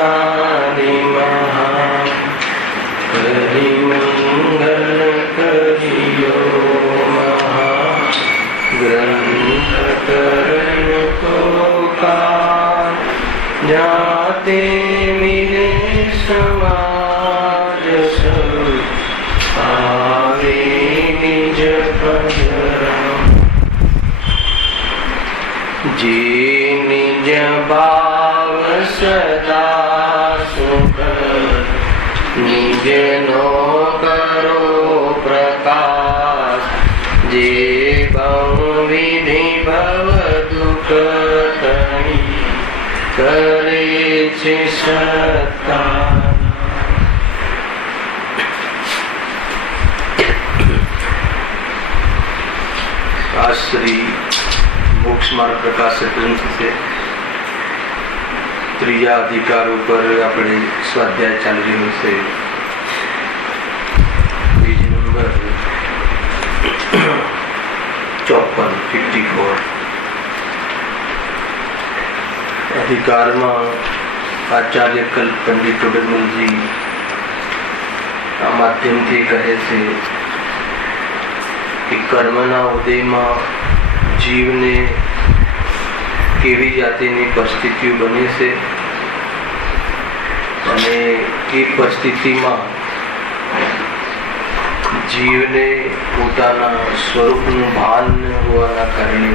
तानि महा करि मंगल करियो महा ग्रंथ करण को काल जाते मिले समाज सब आवे निज पदरा जी निज भाव सदा सुख निज नो करो प्रकाश जे विधि भव दुख तणी करे छे सत्ता श्री मोक्ष मार्ग प्रकाशित ग्रंथ से त्रीजा अधिकारों पर अपने स्वाध्याय चल रही से पेज नंबर 54 अधिकार में आचार्य कल्प पंडित टोडरमल जी आ माध्यम थी कहे से कि कर्मना उदय में जीव ने केवी जातिनी परिस्थितिओ बनी से अने ए परिस्थिति में जीव ने पोताना स्वरूपनु भान न होवाना कारणे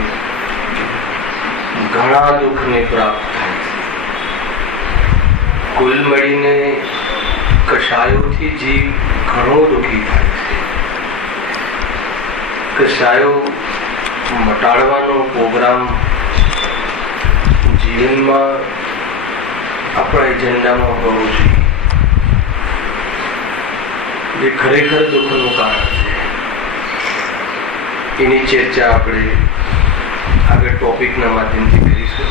घणा दुख ने प्राप्त थाय छे। कुल मळीने कषायोथी जीव घणो दुखी थाय छे। कषायो मटाड़वानो प्रोग्राम जीवन में अपना एजेंडा में होवो जोईए। ये खरेखर दुखनु कारण है। एनी चर्चा आपणे आगे टॉपिक ना माध्यम थी करीशुं।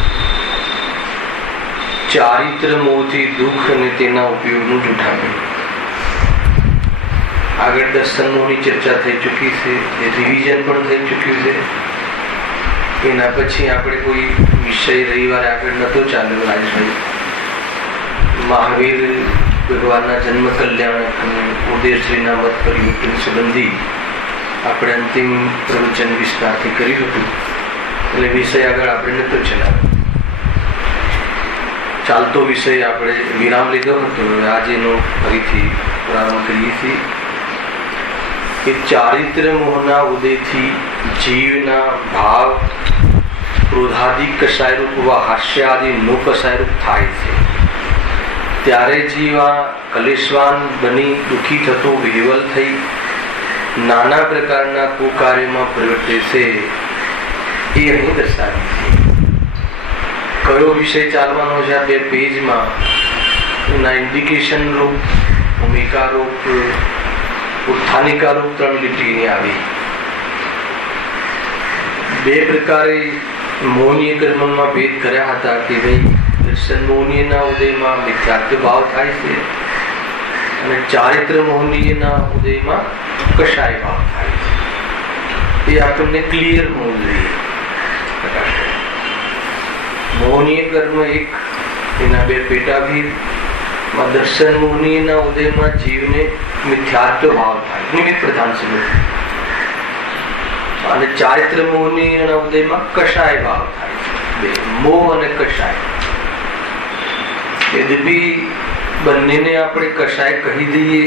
चारित्र मोहथी दुख अने तेना उपयोगनुं जूठामणुं। आगे दर्शन मोहनी चर्चा थई चूकी है, रिविजन पण थई चूक्युं छे। एना पछी आपणे कोई विषय रविवार आगे नतो चाल्यो राजेशभाई। महावीर भगवानना जन्म कल्याण अने उदयश्रीना मत परिवर्तन संबंधी आपणे अंतिम प्रवचन विस्तारथी कर्युं हतुं એટલે વિષય આગળ આપણે નતો ચલાવ્યો। ચાલતો વિષય આપણે વિરામ લીધો હતો, આજે એનો ફરીથી પ્રારંભ કરીએ છીએ कि चारित्र मोहना उदय थी जीवना भाव क्रोधादि कषाय रूप व हास्यादि नो कषाय रूप थाय छे। त्यारे जीवा कलेशवान बनी दुखी थतो विह्वल थई नाना प्रकारना कुकार्यमां प्रवर्ते छे। ए अहीं दर्शावी छे। कयो विषय चालवानो छे आ बे पेजमां एना इंडिकेशन रूप भूमिका रूप उत्थानिका रूप 3 લીટી આવી। बे प्रकारे मोहनीय कर्म में भेद कर्या हता कि भाई दर्शन मोहनीयना उदयमां मिथ्यात्व भाव थाय छे अने चारित्र मोहनीयना उदयमां कषाय भाव थाय छे। ए आपणे क्लियर होवुं जोईए। मोहनीय कर्म एक एना बे पेटाभेद में दर्शन मोहनीयना उदयमां जीवने मिथ्यात्व भाव थाय निमित्त प्रधान संबंध અને ચારિત્ર મોહની ઉદયમાં કષાય ભાવ થાય છે। મોહ અને કષાય यद्यपि બંનેને આપણે કષાય કહી દઈએ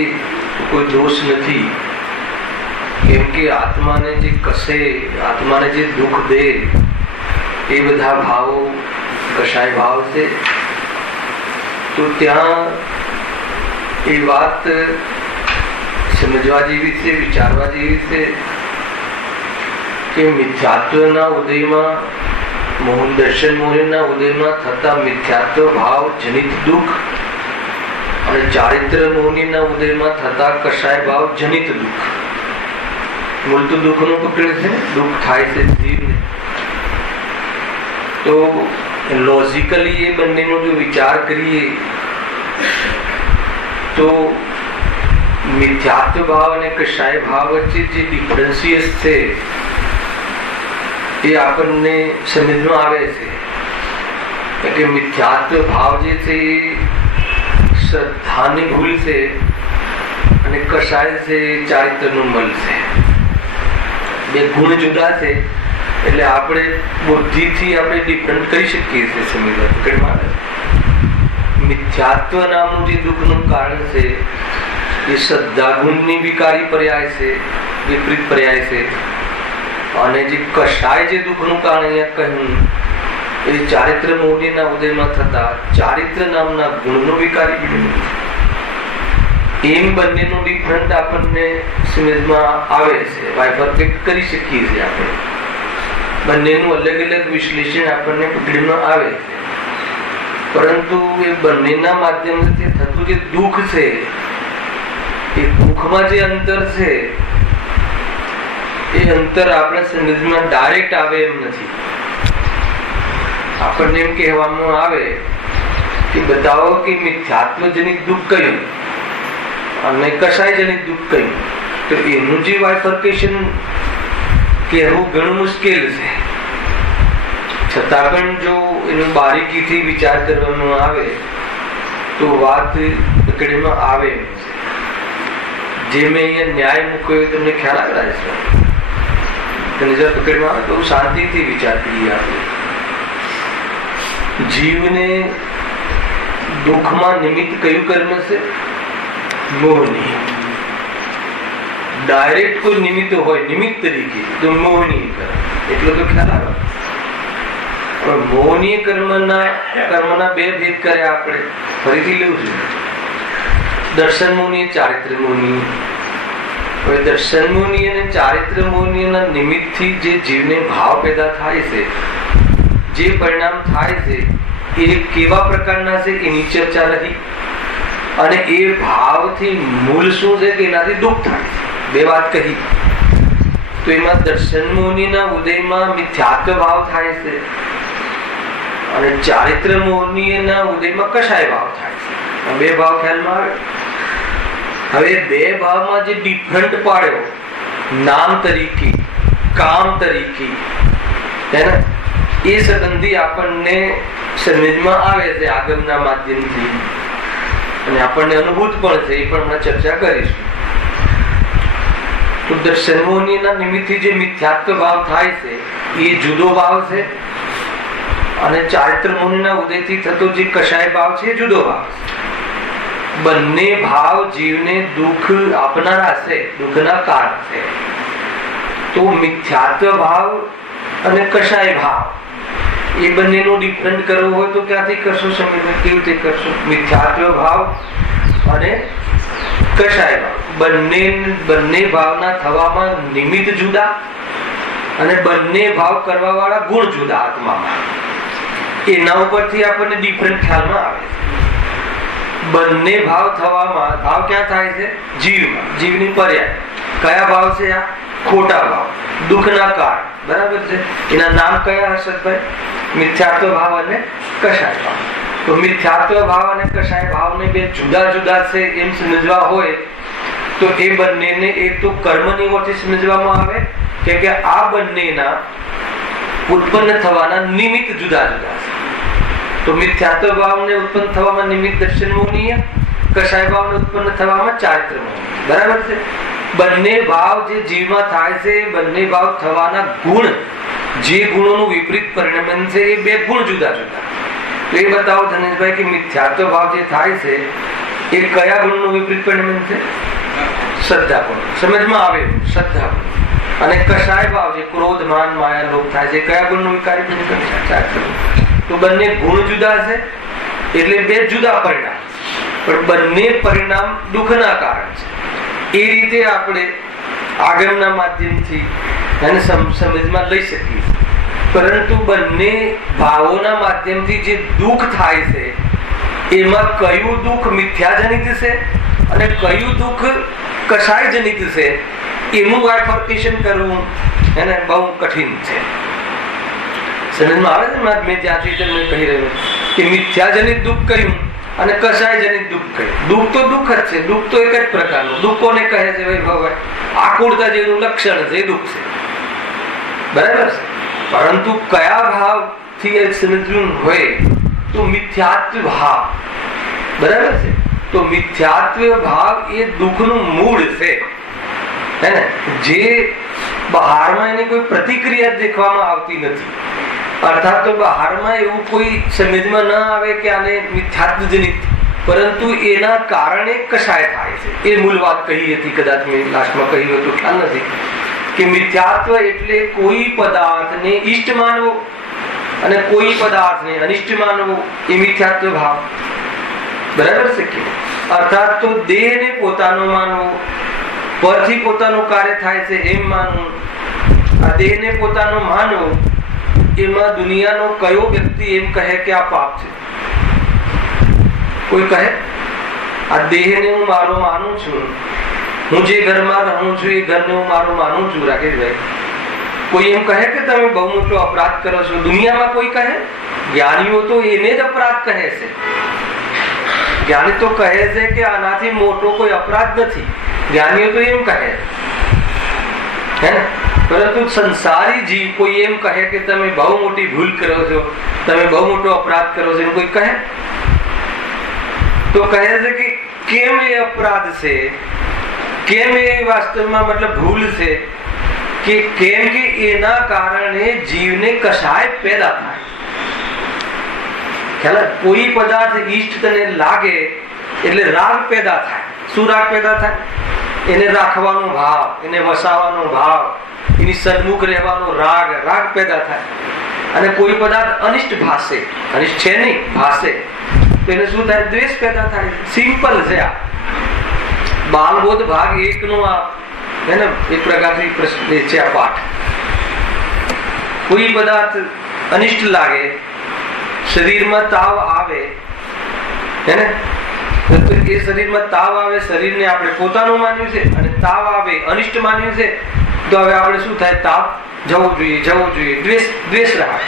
તો કોઈ દોષ નથી, કેમ કે આત્માને જે કશે, આત્માને જે દુઃખ દે એ બધા ભાવો કષાય ભાવ છે। તો ત્યાં એ વાત સમજવા જેવી છે, વિચારવા જેવી છે કે મિથ્યાત્વના ઉદયમાં મોહન દર્શન મોહનના ઉદયમાં થતા મિથ્યાત્વ ભાવ જનિત દુઃખ અને ચારિત્ર મોહનીના ઉદયમાં થતા કષાય ભાવ જનિત દુઃખ। મૂળ તો દુઃખનું પકડે છે, દુઃખ થાય છે જીવને। તો લોજિકલી એ બંનેનો જો વિચાર કરીએ તો મિથ્યાત્વ ભાવ અને કષાય ભાવ વચ્ચે જે ડિફરન્સિયસ છે એ આપણને સમજમાં આવે છે કે મિથ્યાત્વ ભાવ જે છે શ્રદ્ધાની ભૂલ છે અને કશાય છે ચારિત્રનું મલ છે. બે ગુણ જુદા છે એટલે આપણે બુદ્ધિથી આપણે ડિફરન્ટ કરી શકીએ છીએ. સમજવા મિથ્યાત્વ નામનું જે દુઃખનું કારણ છે એ શ્રદ્ધા ગુણની વિકારી પર્યાય છે, વિપરીત પર્યાય છે. અને જે કશાય જે દુઃખનું કારણ અહીંયા કહ્યું એ ચારિત્ર મોહનીના ઉદયમાં થતા ચારિત્ર નામના ગુણનું વિકારી બીજું. એમ બંનેનો ડિફરન્ટ આપણને સમજમાં આવે છે, બાયફર્કેટ કરી શકીએ છીએ આપણે. બંનેનું અલગ અલગ વિશ્લેષણ આપણને પકડીમાં આવે છે. પરંતુ એ બંનેના માધ્યમથી થતું જે દુઃખ છે એ દુઃખમાં જે અંતર છે એ અંતર આપણે સમજમાં ડાયરેક્ટ આવે એમ નથી. આપણને એમ કહેવામાં આવે કે બતાવો કે મિથ્યાત્વજનિત દુઃખ કયું અને કશાયજનિત દુઃખ કયું, તો એનું જે બાયફર્કેશન કહેવું ઘણું મુશ્કેલ છે. છતાં પણ જો એનું બારીકીથી વિચાર કરવામાં આવે તો વાત પકડીમાં આવે. જે મેં અહીંયા ન્યાય મૂક્યો એ તમને ખ્યાલ આવે છે. નજર પકડમાં આવે તો શાંતિથી વિચાર કરીએ. આપણે જીવને દુઃખમાં નિમિત્ત કયું કર્મ છે? મોહની. ડાયરેક્ટ કોઈ નિમિત્ત હોય નિમિત્ત તરીકે તો મોહની કર્મ, એટલો તો ખ્યાલ આવે. પણ મોહનીય કર્મના બે ભેદ કર્યા આપણે. ફરીથી લેવું છે. દર્શન મોહની, ચારિત્ર મોહની. હવે દર્શન મોહની અને ચારિત્ર મોહનીના નિમિત્તથી જે જીવને ભાવ પેદા થાય છે, જે પરિણામ થાય છે એ કેવા પ્રકારના છે એની ચર્ચા રહી. અને એ ભાવથી મૂળ શું છે કે એનાથી દુઃખ થાય છે. બે વાત કહી. તો એમાં દર્શન મોહનીના ઉદયમાં મિથ્યાત્વ ભાવ થાય છે અને ચારિત્ર મોહનીના ઉદયમાં કશાય ભાવ થાય છે. બે ભાવ ખ્યાલમાં આવે. હવે બે ભાવમાં જે ડિફરન્ટ પાડ્યો નામ તરીકે, કામ તરીકે, એ સંબંધી આપણને સમજમાં આવે છે આગમના માધ્યમથી અને આપણને અનુભૂત પણ છે. એ પણ હમણાં ચર્ચા કરીશું. તો દર્શન મોહનીના નિમિત્તથી જે મિથ્યાત્વ ભાવ થાય છે એ જુદો ભાવ છે અને ચારિત્ર મોહનીના ઉદયથી થતો જે કશાય ભાવ છે એ જુદો ભાવ છે. બંને ભાવ જીવને દુઃખ આપનારા છે, દુઃખના કારણ છે. તો મિથ્યાત્વ ભાવ અને કશાય ભાવ એ બંનેનો ડિફરન્ટ કરવો હોય તો ક્યાંથી કરશો? સમય કેવી રીતે કરશો? મિથ્યાત્વ ભાવ અને કશાય ભાવ બંને ભાવના થવામાં નિમિત્ત જુદા અને બંને ભાવ કરવા વાળા ગુણ જુદા આત્મામાં. એના ઉપરથી આપણને ડિફરન્ટ ખ્યાલમાં આવે છે. બંને ભાવ થવામાં, ભાવ ક્યાં થાય છે? જીવમાં. જીવની પર્યાય કયા ભાવ છે? આ ખોટા ભાવ, દુઃખના કારણ. બરાબર છે. એના નામ કયા હર્ષદભાઈ? મિથ્યાત્વ ભાવ અને કશાય ભાવ. તો મિથ્યાત્વ ભાવ અને કશાય ભાવને બે જુદા જુદા છે એમ સમજવા હોય તો એ બંનેને એક તો કર્મની ઓરથી સમજવામાં આવે કે આ બંનેના ઉત્પન્ન થવાના નિમિત્ત જુદા જુદા છે. તો મિથ્યાત્વ ભાવને ઉત્પન્ન થવામાં નિમિત્ત દર્શન મોહનીય, કશાય ભાવને ઉત્પન્ન થવામાં ચારિત્ર મોહનીય. બરાબર છે. બંને ભાવ જે જીવમાં થાય છે, બંને ભાવ થવાના ગુણ, જે ગુણોનું વિપરીત પરિણમન છે એ બે ગુણ જુદા જુદા. તો એ બતાવો ધનેશભાઈ કે મિથ્યાત્વ ભાવ જે થાય છે એ કયા ગુણનું વિપરીત પરિણમન છે? શ્રદ્ધા ગુણ. સમજમાં આવે? શ્રદ્ધા ગુણ. અને કશાય ભાવ જે ક્રોધ, માન, માયા, લોભ થાય છે કયા ગુણનું વિકારી પરિણમન છે? ચારિત્ર. તો બંને ગુણ જુદા છે એટલે બે જુદા પરિણામ, પણ બંને પરિણામ દુઃખના કારણ છે. એ રીતે આપણે આગમના માધ્યમથી એને સમજમાં લઈ શકીએ. પરંતુ બંને ભાવોના માધ્યમથી જે દુઃખ થાય છે એમાં કયું દુઃખ મિથ્યાજનિત છે અને કયું દુઃખ કશાય જનિત છે એનું બાયફર્કેશન કરવું એને બહુ કઠિન છે. સમજમાં આવે છે? મેં ત્યાંથી તમને કહી રહ્યો કે મિથ્યાજનિત દુઃખ કયું અને કશાય જનિત દુઃખ કયું. દુઃખ તો દુઃખ જ છે. દુઃખ તો એક જ પ્રકારનું. દુઃખ કોને કહે છે? આકુળતા જેનું લક્ષણ છે એ દુઃખ છે. બરાબર છે. પરંતુ કયા ભાવથી સમજવું હોય તો મિથ્યાત્વ ભાવ. બરાબર છે. તો મિથ્યાત્વ ભાવ એ દુઃખનું મૂળ છે, હે ને? જે બહારમાં એની કોઈ પ્રતિક્રિયા દેખવામાં આવતી નથી, અર્થાત તો બહારમાં એવું કોઈ સમજમાં ન આવે કે આને મિથ્યાત્વ જનિત, પરંતુ એના કારણે કશાય થાય છે. એ મૂળ વાત કહી હતી, કદાચ મેં લાસ્ટમાં કહ્યું હતું, ખ્યાલ નથી, કે મિથ્યાત્વ એટલે કોઈ પદાર્થને ઈષ્ટ માનવો અને કોઈ પદાર્થને અનિષ્ટ માનવો, એ મિથ્યાત્વ ભાવ. બરાબર છે કે? અર્થાત તો દેહને પોતાનો માનવો, પરથી પોતાનું કાર્ય થાય છે એમ માનવું. આ દેહને પોતાનો માનવો, એમાં દુનિયાનો કયો વ્યક્તિ એમ કહે કે આ પાપ છે? કોઈ કહે? આ દેહને હું મારો માનું છું, હું જે ઘરમાં રહું છું એ ઘરને હું મારું માનું છું, રાકેશભાઈ? કોઈ એમ કહે કે તમે બહુ મોટો અપરાધ કરો છો? દુનિયામાં કોઈ કહે? જ્ઞાનીઓ તો એને જ અપરાધ કહે છે. જ્ઞાની તો કહે છે કે આનાથી મોટો કોઈ અપરાધ નથી. જ્ઞાનીઓ તો એમ કહે, હે? પરંતુ સંસારી જીવ કોઈ એમ કહે કે તમે બહુ મોટી ભૂલ કરો છો, તમે બહુ મોટો અપરાધ કરો છો, કોઈ કહે? તો કહે છે કે કેમ એ અપરાધ છે, કેમ એ વાસ્તવમાં મતલબ ભૂલ છે, કે કેમ કે એના કારણે જીવને કશાય પેદા થાય. ખ્યાલ? કોઈ પદાર્થ ઈષ્ટ તને લાગે એટલે રાગ પેદા થાય. શું રાગ પેદા થાય? એને રાખવાનો ભાવ, એને વસાવાનો ભાવ, એની સન્મુખ રહેવાનો રાગ, રાગ પેદા થાય. અને કોઈ પદાર્થ અનિષ્ટ ભાષે, અનિષ્ટ છે નહીં, ભાષે, તો એને શું થાય? દ્વેષ પેદા થાય. સિમ્પલ છે. આ બાલબોધ ભાગ 1 નો આ હે ને, એક પ્રકારથી પ્રશ્ન છે આ પાઠ. કોઈ પદાર્થ અનિષ્ટ લાગે, શરીરમાં તાવ આવે, હે ને, તો એ શરીરમાં તાવ આવે, શરીરને આપણે પોતાનું માન્યું છે, અને તાવ આવે અનિષ્ટ માન્યું છે, તો હવે આપણે શું થાય? તાવ જવું જોઈએ, જવું જોઈએ, દ્વેષ રાગ.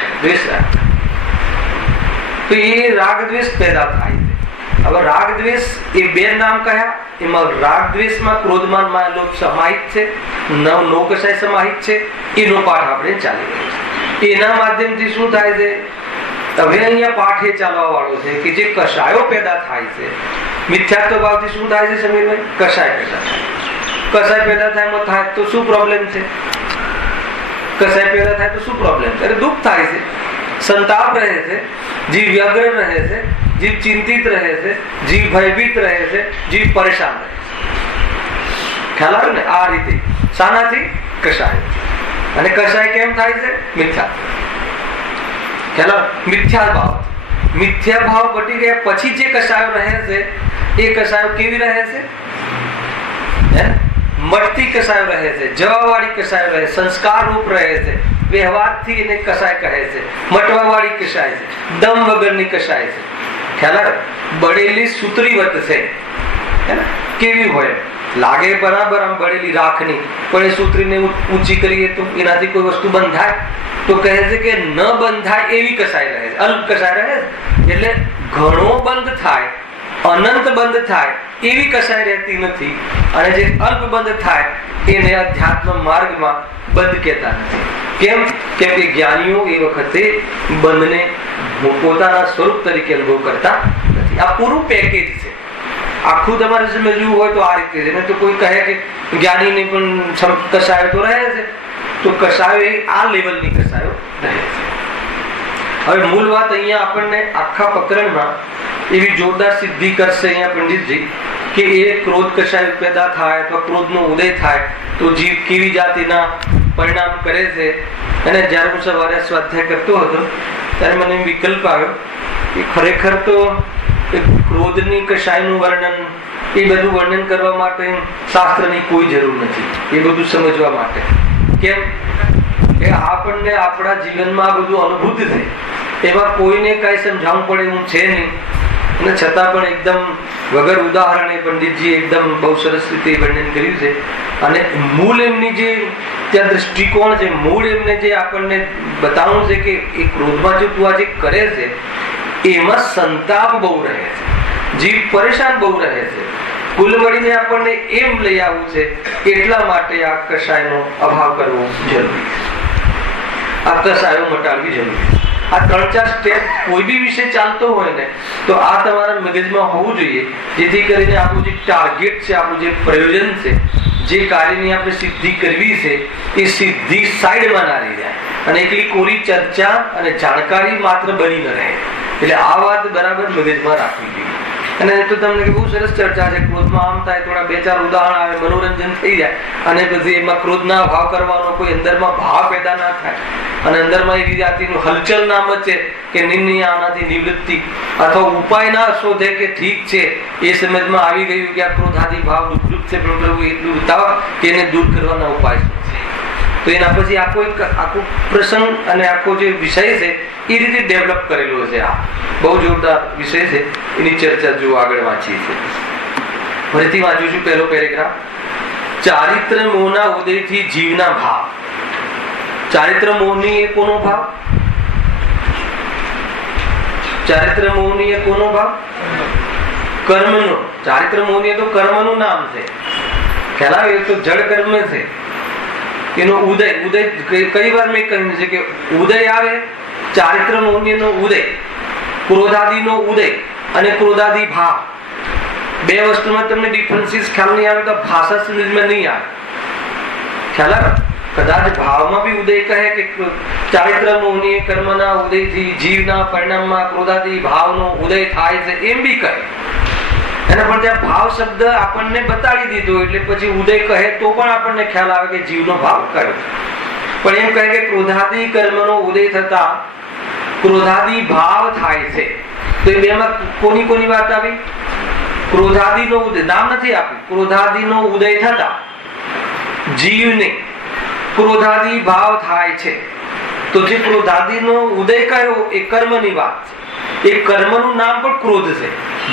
તો એ રાગ દ્વેષ પેદા થાય છે. હવે રાગ દ્વેષ એ બે નામ કયા? એમાં રાગ દ્વેષમાં ક્રોધમાન લોભ સમાહિત છે, નો કશાય સમાહિત છે. એનો પાઠ આપણે ચાલી રહ્યો છે. એના માધ્યમથી શું થાય છે? હવે અહીંયા પાઠ એ ચાલવા વાળો છે કે જે કશાયો પેદા થાય છે, મિથ્યાત્વ ભાવથી શું થાય છે સમીરભાઈ? કશાય પેદા થાય. કશાય પેદા થાય તો શું પ્રોબ્લેમ છે? કશાય પેદા થાય તો શું પ્રોબ્લેમ છે? અરે દુઃખ થાય છે, સંતાપ રહે છે, જીવ વ્યગ્ર રહે છે, જીવ ચિંતિત રહે છે, જીવ ભયભીત રહે છે, જીવ પરેશાન રહે છે. ખ્યાલ આવે ને? આ રીતે શાનાથી? કશાય. અને કશાય કેમ થાય છે? મિથ્યાત્વ. ખ્યાલ આવે? મિથ્યા ભાવ. મિથ્યા ભાવ બટી ગયા પછી જે કશાયો રહે છે, એ કશાયો કેવી રહે છે? મટતી કશાયો રહે છે, જવાવાળી કશાયો રહે, સંસ્કાર રૂપ રહે છે, વ્યવહારથી એને કશાય કહે છે, મટવાવાળી કશાય છે, દમ વગરની કશાય છે. ખ્યાલ આવે? બળેલી સૂત્રીવત છે. કેવી હોય? લાગે બરાબર આમ બળેલી રાખની, પણ એ સૂત્રીને ઊંચી કરીએ તો એનાથી કોઈ વસ્તુ બંધાય? તો કહે છે કે ન બંધાય એવી કશાય રહે છે, અલ્પ કશાય રહે છે. એટલે ઘણો બંધ થાય, અનંત બંધ થાય એવી કશાય રહેતી નથી. અને જે અલ્પ બંધ થાય એને અધ્યાત્મ માર્ગમાં બંધ કહેતા નથી. કેમ? કેમ કે જ્ઞાનીઓ એ વખતે બંધને પોતાના સ્વરૂપ તરીકે અનુભવ કરતા નથી. આ પૂરું પેકેજ છે. આખું તમારે સમજવું હોય તો આ રીતે છે. તો કોઈ કહે કે જ્ઞાનીને પણ કશાયો તો રહે છે, તો કશાયો એ આ લેવલની કશાયો રહે છે. હવે મૂળ વાત અહીંયા આપણને આખા પ્રકરણમાં એવી જોરદાર સિદ્ધિ કરશે અહીંયા પંડિતજી કે એ ક્રોધ કશાય પેદા થાય અથવા ક્રોધનો ઉદય થાય તો જીવ કેવી જાતિના પરિણામ કરે છે. અને જ્યારે હું સવારે સ્વાધ્યાય કરતો હતો ત્યારે મને વિકલ્પ આવ્યો કે ખરેખર તો ક્રોધની કશાયનું વર્ણન, એ બધું વર્ણન કરવા માટે શાસ્ત્રની કોઈ જરૂર નથી. એ બધું સમજવા માટે. કેમ? કે આપણને આપણા જીવનમાં આ બધું અનુભૂત છે. એમાં કોઈને કઈ સમજાવવું પડે એવું છે નહીં. અને છતાં પણ એકદમ વગર ઉદાહરણે પંડિતજી એકદમ બહુ સરસ રીતે વર્ણન કર્યું છે. અને મૂળ એમની જે ત્યાં દ્રષ્ટિકોણ છે, મૂળ એમને જે આપણને બતાવવું છે કે એ ક્રોધમાં જો તું આ જે કરે છે એમાં સંતાપ બહુ રહે છે, જીવ પરેશાન બહુ રહે છે. કુલ મળીને આપણને એમ લઈ આવવું છે, એટલા માટે આ કશાયનો અભાવ કરવો જરૂરી છે, આ કશાયો મટાડવી જરૂરી છે. આ 3-4 સ્ટેપ કોઈ બી વિષય ચાલતો હોય ને તો આ તમારા મગજમાં હોવું જોઈએ, જેથી કરીને આપણું જે ટાર્ગેટ છે, આપણું જે પ્રયોજન છે, જે કાર્યની આપણે સિદ્ધિ કરવી છે એ સિદ્ધિ સાઈડમાં ના રહી જાય અને એકલી કોરી ચર્ચા અને જાણકારી માત્ર બની ન રહે. એટલે આ વાત બરાબર મગજમાં રાખવી જોઈએ. અને તો તમને બહુ સરસ ચર્ચા છે, ક્રોધમાં આમ થાય, થોડા 2-4 ઉદાહરણ આવે, મનોરંજન થઈ જાય અને પછી એમાં ક્રોધના ભાવ કરવાનો, કોઈ અંદરમાં ભાવ પેદા ના થાય અને અંદરમાં એક જાતિનું હલચલ ના મચે કે આનાથી નિવૃત્તિ અથવા ઉપાય ના શોધે કે ઠીક છે એ સમજમાં આવી ગયું કે આ ક્રોધાદી ભાવ દુઃખરૂપ છે, પણ પ્રભુ એટલું બતાવો કે એને દૂર કરવાના ઉપાય શું છે. તો એના પછી આખો પ્રસંગ અને આખો જે વિષય છે એ રીતે ડેવલપ કરેલો છે. આ બહુ જોરદાર વિષય છે, એની ચર્ચા જો આગળ વાંચીએ છીએ. ફરીથી વાંચું છું પહેલો પેરેગ્રાફ. ચારિત્ર મોહના ઉદયથી જીવના ભાવ. ચારિત્ર મોહની એ કોનો ભાવ? ચારિત્ર મોહની એ કોનો ભાવ? કર્મનો. ચારિત્ર મોહની તો કર્મનું નામ છે, ખ્યાલ આવે? તો જળ કર્મ છે એનો ઉદય. કઈ વાર મેં કહ્યું છે કે ઉદય આવે, ચારિત્ર મોહનીનો ઉદય, ક્રોધાદિનો ઉદય અને ક્રોધાદિ ભાવ. બે વસ્તુમાં તમને ડિફરન્સીસ ખ્યાલ નહીં આવે તો ભાષા સમજમાં નહીં આવે. ખ્યાલ આવે? કદાચ ભાવમાં બી ઉદય કહે કે ચારિત્ર મોહની કર્મના ઉદયથી જીવના પરિણામમાં ક્રોધાદિ ભાવનો ઉદય થાય છે એમ બી કહે. એના પર ત્યાં ભાવ શબ્દ આપણને બતાડી દીધો એટલે પછી ઉદય કહે તો પણ આપણને ખ્યાલ આવે કે જીવનો ભાવ કયો. પણ એમ કહે કે ક્રોધાદિ કર્મનો ઉદય થતા ક્રોધાદિ ભાવ થાય છે. તો એ બેમાં કોની વાત આવી? ક્રોધાદિનો ઉદય. નામ નથી આપ્યું. ક્રોધાદિનો ઉદય થતા જીવને ક્રોધાદિ ભાવ થાય છે. તો જે ક્રોધાદિનો ઉદય કયો એ કર્મની વાત છે. એ કર્મનું નામ પણ ક્રોધ છે.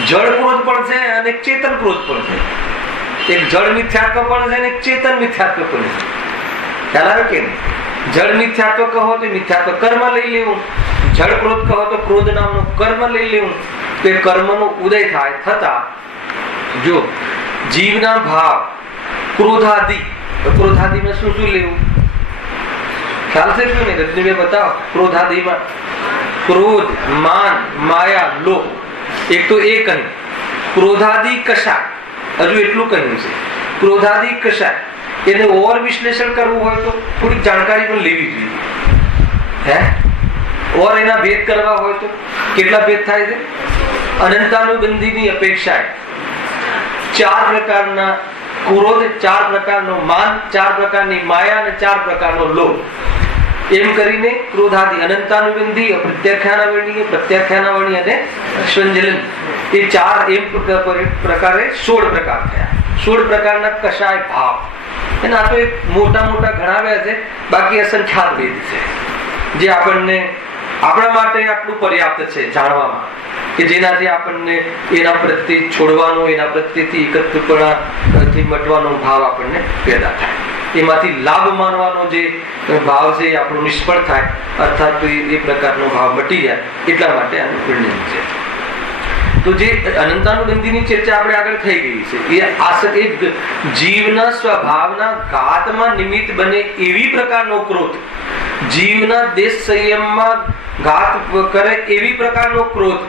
જળ ક્રોધ પણ છે અને ચેતન ક્રોધ પણ છે. એક જળ મિથ્યાત્વ પણ છે અને એક ચેતન મિથ્યાત્વ પણ છે. ખ્યાલ આવે કે નહીં? જળ મિથ્યાત્વ કહો તો મિથ્યાત્વ કર્મ લઈ લેવું, જળ ક્રોધ કહો તો ક્રોધ નામનો કર્મ લઈ લેવું. તો એ કર્મનો ઉદય થાય થતા જો જીવના ભાવ ક્રોધાદિ. ક્રોધાદિમાં શું લેવું ખ્યાલ છે શું નહીં? રજનીભાઈ બતાવો. ક્રોધાદિમાં ક્રોધ, માન, માયા, લોભ. એક તો એ કહ્યું. ક્રોધાદિ કશાય, હજુ એટલું કહ્યું છે. ક્રોધાદિ કશાય એને ઓર વિશ્લેષણ કરવું હોય તો થોડીક જાણકારી પણ લેવી જોઈએ. હે ઓર એના ભેદ કરવા હોય તો કેટલા ભેદ થાય છે? અનંતાનુબંધીની અપેક્ષાએ 4 પ્રકારના ક્રોધ, 4 પ્રકારનો માન, 4 પ્રકારની માયા અને 4 પ્રકારનો લોભ. એમ કરીને ક્રોધાદિ અનંતાનુબંધી, અપ્રત્યાખ્યાનાવર્ણીય, પ્રત્યાખ્યાનાવર્ણીય અને સંજલન, એ 4 એમ પ્રકારે 16 પ્રકાર થયા. 16 પ્રકારના કશાય ભાવ. એના તો એક મોટા ગણાવ્યા છે, બાકી અસંખ્યાત વેદ છે જે આપણને આપણા માટે આટલું પર્યાપ્ત છે જાણવામાં કે જેનાથી આપણને એના પ્રત્યે છોડવાનો, એના પ્રત્યેથી એકત્રપણાથી મટવાનો ભાવ આપણને પેદા થાય. એમાંથી લાભ માનવાનો જે ભાવ છે એ આપણો નિષ્ફળ થાય, અર્થાત એ પ્રકારનો ભાવ મટી જાય. એટલા માટે આનું વર્ણન છે. તો જે અનંતાનુબંધીની ચર્ચા આપણે આગળ થઈ ગઈ છે એ આસક્તિ જીવના સ્વભાવના ઘાતમાં નિમિત્ત બને એવી પ્રકારનો ક્રોધ, જીવના દેશ સંયમમાં ઘાત કરે એવી પ્રકારનો ક્રોધ,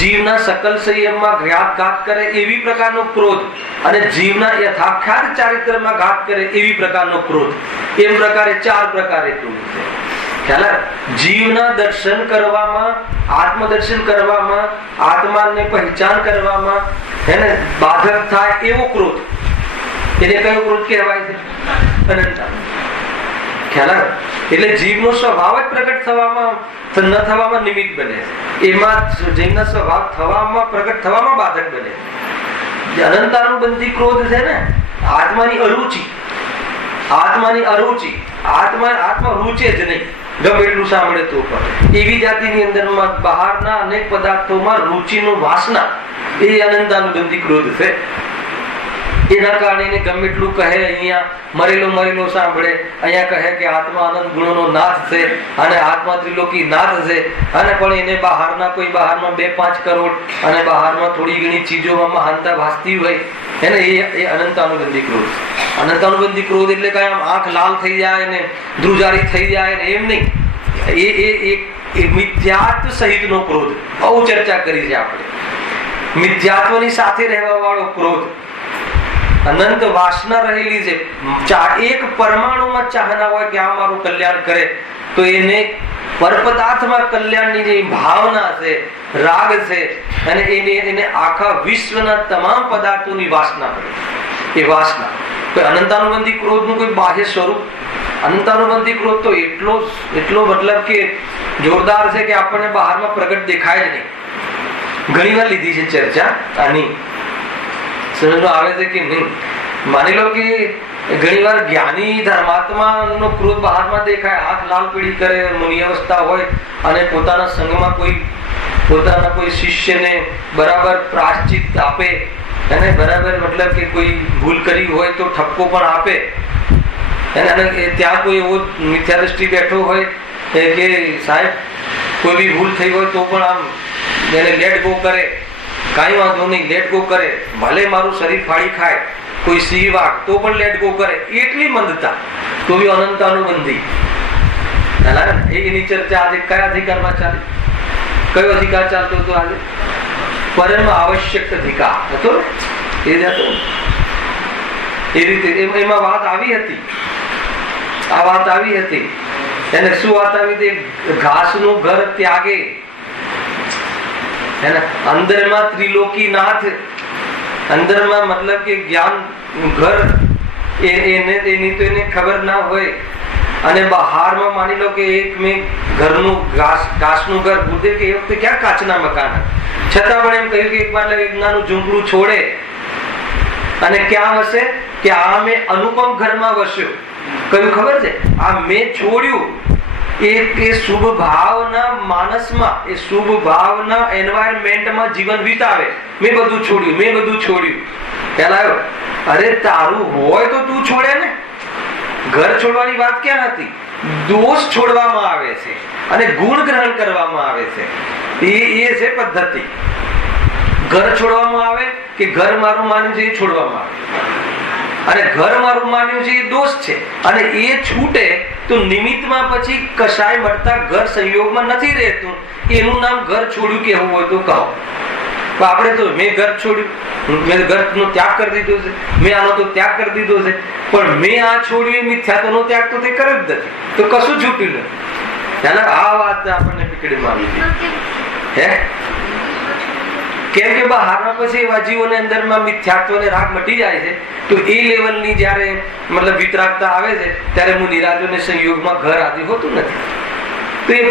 જીવના સકલ સંયમમાં ઘાત કરે એવી પ્રકારનો ક્રોધ અને જીવના યથાખ્યાત ચારિત્રમાં ઘાત કરે એવી પ્રકારનો ક્રોધ. એમ પ્રકારે 4 પ્રકારે ક્રોધ છે. ખ્યાલ આવે? જીવના દર્શન કરવામાં, આત્મદર્શન કરવામાં, આત્માને પહેચાન કરવામાં એને બાધક થાય એવો ક્રોધ, એને કયો ક્રોધ કહેવાય છે? અનંતા. ખ્યાલ આવે? એટલે જીવનો સ્વભાવ જ પ્રગટ થવામાં ન થવામાં નિમિત્ત બને છે. એમાં જીવના સ્વભાવ થવામાં, પ્રગટ થવામાં બાધક બને છે. અનંતાનુબંધી ક્રોધ છે ને, આત્માની અરુચિ, આત્મા રૂચે જ નહીં, ગમે એટલું સાંભળે તો પણ એવી જાતિની અંદરમાં બહારના અનેક પદાર્થોમાં રુચિનો વાસના, એ અનંતાનુબંધી ક્રોધ છે. એના કારણે ગમે એટલું કહે, અહીંયા મરેલો સાંભળે, અહીંયા કહે કે આત્મા અનંત ગુણોનો નાથ છે અને આત્મા ત્રિલોકી નાથ છે, અને પણ એને બહારમાં 2-5 કરોડ અને બહારમાં થોડી ઘણી ચીજોમાં મહાનતા ભાસતી હોય એને એ અનંતાનુબંધી ક્રોધ. અનંતાનુબંધી ક્રોધ એટલે કઈ આમ આંખ લાલ થઈ જાય ને ધ્રુજારી થઈ જાય ને એમ નહીં. એ એ મિથ્યાત્વ સહિતનો ક્રોધ બહુ ચર્ચા કરી છે આપણે. મિથ્યાત્વની સાથે રહેવા વાળો ક્રોધ, અનંત વાસના રહેલી છે, એક પરમાણુમાં ચાહના હોય કે આ મારું કલ્યાણ કરે, તો એને પરપદાર્થમાં કલ્યાણની જે ભાવના છે, રાગ છે, અને એને આખા વિશ્વના તમામ પદાર્થોની વાસના કરે. એ વાસના કોઈ અનંતાનુબંધી ક્રોધનું કોઈ બાહ્ય સ્વરૂપ, અનંતાનુબંધી ક્રોધ તો એટલો મતલબ કે જોરદાર છે કે આપણને બહારમાં પ્રગટ દેખાય જ નહીં. ઘણી વાર લીધી છે ચર્ચા આની, સમજમાં આવે છે કે નહીં. માની લો કે ઘણી વાર જ્ઞાની ધર્માત્મા નો ક્રોધ બહારમાં દેખાય, હાથ લાલ પીળી કરે, મુનિ અવસ્થા હોય અને પોતાના સંઘમાં પોતાના કોઈ શિષ્યને બરાબર પ્રાયશ્ચિત આપે, અને બરાબર મતલબ કે કોઈ ભૂલ કરી હોય તો ઠપકો પણ આપે, અને ત્યાં કોઈ એવો મિથ્યા દ્રષ્ટિ બેઠો હોય કે સાહેબ કોઈ બી ભૂલ થઈ હોય તો પણ આમ એને લેટ ગો કરે, કાંઈ વાંધો નહીં લેટ ગો કરે, ભલે મારું શરીર ફાડી ખાય, કોઈ સિંહ વાઘ તો પણ લેટ ગો કરે, એટલી મંદતા તો બી અનંતાનુબંધી. એની ચર્ચા આજે કયા અધિકારમાં ચાલે? કયો અધિકાર ચાલતો હતો આજે? પરમ આવશ્યક અધિકાર હતો ને, એ જ હતો. એ રીતે એમાં વાત આવી હતી, આ વાત આવી હતી. એને શું વાત આવી હતી? ઘાસનું ઘર ત્યાગે, અંદરમાં ત્રિલોકી નાથ, અંદરમાં મતલબ કે જ્ઞાન ઘર એની તો એને ખબર ના હોય, અને બહારમાં માની લો કે એક મેં ઘરનું ઘાસનું ઘર બુદ્ધે કે એ વખતે ક્યાં કાચના મકાન, છતાં પણ એમ કહ્યું કે એક વાર નાનું ઝૂંપડું છોડે અને ક્યાં વસે કે આ મેં અનુપમ ઘરમાં વસ્યો. કયું ખબર છે? આ મેં છોડ્યું એ શુભ ભાવના માનસમાં, એ શુભ ભાવના એન્વાયરમેન્ટમાં જીવન વિતાવે. મેં બધું છોડ્યું. પેલા અરે તારું હોય તો તું છોડે ને. ઘર છોડવાની વાત ક્યાં હતી? દોષ છોડવામાં આવે છે અને ગુણ ગ્રહણ કરવામાં આવે છે. એ છે પદ્ધતિ. ઘર છોડવામાં આવે કે ઘર મારું માન્યું છે એ છોડવામાં આવે, અને ઘર મારું માન્યું છે એ દોષ છે, અને એ છૂટે તો નિમિત્તમાં પછી કશાય મળતા ઘર સંયોગમાં નથી રહેતું. એનું નામ ઘર છોડ્યું કેવું હોય તો કહો. આપણે તો મેં ઘર છોડ્યું, મેં ઘરનો ત્યાગ કરી દીધો છે, મેં આનો તો ત્યાગ કરી દીધો છે, પણ મેં આ છોડ્યું એ મિથ્યાત્વનો ત્યાગ તો તે કર્યો જ નથી, તો કશું છૂટ્યું નથી. આ વાત આપણને પકડીમાં આવી હે, કેમ કે બહારના પછી એવા જીવોને અંદરમાં મિથ્યાત્વ અને રાગ મટી જાય છે, તો એ લેવલની જયારે મતલબ વિતરાગતા આવે છે ત્યારે હું નિરાજોને સંયોગમાં ઘર આદિ હોતું નથી. તો એ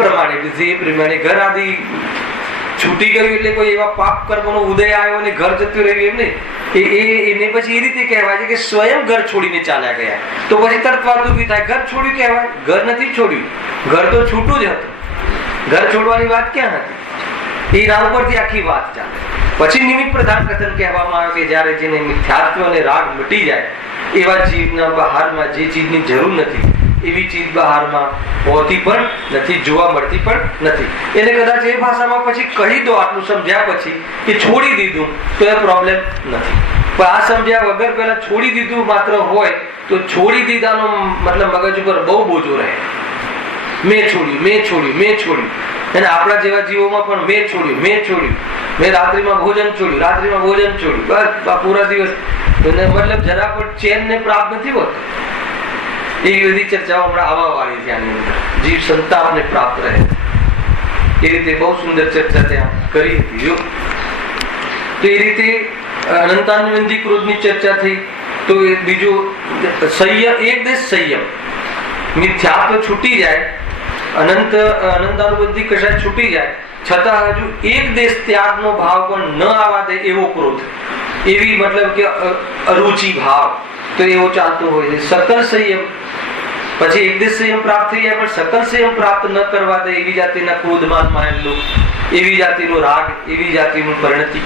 પ્રમાણે ઘર આદિ છૂટી ગયું એટલે કોઈ એવા પાપ કર્મનો ઉદય આવ્યો અને ઘર જતું રહ્યું એમ નહીં. એને પછી એ રીતે કહેવાય છે કે સ્વયં ઘર છોડીને ચાલ્યા ગયા, તો પછી તરત વાત ઉભી થાય ઘર છોડ્યું કહેવાય. ઘર નથી છોડ્યું, ઘર તો છૂટું જ હતું. ઘર છોડવાની વાત ક્યાં હતી? એના ઉપરથી આખી વાત ચાલે. પછી નિમિત્ત પ્રધાન કથન કહેવામાં આવે કે જયારે જેને મિથ્યાત્વ અને રાગ મટી જાય એવા જીવના બહારમાં જે ચીજની જરૂર નથી એવી ચીજ બહારમાં હોતી પણ નથી, જોવા મળતી પણ નથી. એને કદાચ એ ભાષામાં પછી કહી દો આટલું સમજ્યા પછી કે છોડી દીધું તો એ પ્રોબ્લેમ નથી, પણ આ સમજ્યા વગર પેલા છોડી દીધું માત્ર હોય તો છોડી દીધાનો મતલબ મગજ ઉપર બહુ બોજો રહે. મેં છોડ્યું. અને આપણા જેવા જીવોમાં પણ મેં છોડ્યું. મેં રાત્રિમાં ભોજન છોડ્યું, બસ પૂરા દિવસ મતલબ જરા પણ ચેન ને પ્રાપ્ત નથી હોતો. એવી બધી ચર્ચાઓ હમણાં આવવા વાળી છે આની અંદર, જીવ સંતાપ ને પ્રાપ્ત રહે. એ રીતે બહુ સુંદર ચર્ચા ત્યાં કરી હતી. તો એ રીતે અનંતાનુબંધી ક્રોધની ચર્ચા થઈ. તો બીજું સંયમ, એક દેશ સંયમ, મિથ્યાત્વ છૂટી જાય, અનંતાનુબંધી કશાય છૂટી જાય, છતાં હજુ એક દેશ ત્યાગનો ભાવ પણ ન આવવા દે એવો ક્રોધ, એવી મતલબ કે અરુચિ ભાવ, તો એવો ચાલતો હોય છે. સકલ સંયમ, પછી એક દેશ સંયમ પ્રાપ્ત થઈ જાય પણ સકલ સંયમ પ્રાપ્ત ન કરવા દે એવી જાતિના ક્રોધમાનમાં એમનું, એવી જાતિનો રાગ, એવી જાતિનું પરિણતિ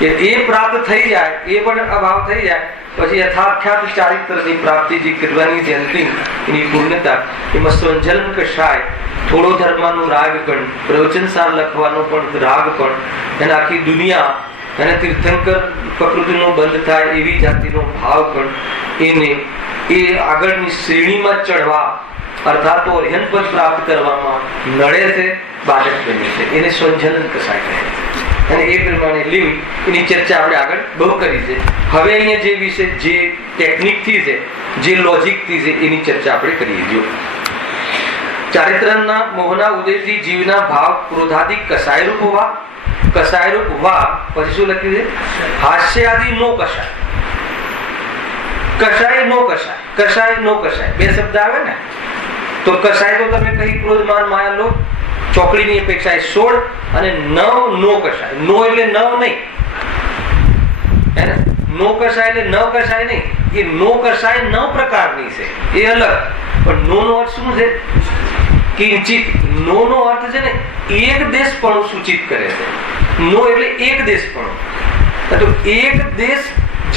એ પ્રાપ્ત થઈ જાય, એ પણ અભાવ થઈ જાય. પછી યથાખ્યાત ચારિત્રની પ્રાપ્તિ જે કરવાની છે અંતિમ એની પૂર્ણતા, એમાં સંજલન કશાય, થોડો ધર્મનું રાગ પણ, પ્રવચન સાર લખવાનો પણ રાગ પણ, અને આખી દુનિયા અને તીર્થંકર પ્રકૃતિનો બંધ થાય એવી જાતિનો ભાવ પણ, એને એ આગળની શ્રેણીમાં ચડવા અર્થાત તો અર્હન પદ પ્રાપ્ત કરવામાં નડે છે, બાધક બને છે. એને સંજનન કસાય કહે છે. અને એ પ્રમાણે લિંગ એની ચર્ચા આપણે આગળ બહુ કરી છે. હવે અહીંયા જે વિશે જે ટેકનિકથી છે, જે લોજિકથી છે, એની ચર્ચા આપણે કરીએ. જો ચારિત્રના મોહના ઉદયથી જીવના ભાવ ક્રોધાદિ કસાયરૂપ હોવા, કસાયરૂપ હોવા, પછી શું લખ્યું છે? હાસ્યાદિ નો કસાય, કસાય નો કસાય, કસાય નો કસાય, બે શબ્દ આવે ને. તો કસાય તો તમે કહી ક્રોધમાન માયા લોભ ચોકડીની અપેક્ષાએ 16 અને 9 નો કસાય. નો એટલે 9 નહીં, હે ને? નો કસાય એટલે 9 કસાય નહીં. એ નો કસાય 9 પ્રકારની છે, એ અલગ. પણ નો નો અર્થ શું છે? કિંચિત. નો નો અર્થ છે ને એક દેશપણું સૂચિત કરે છે. નો એટલે એક દેશપણું. તો એક દેશ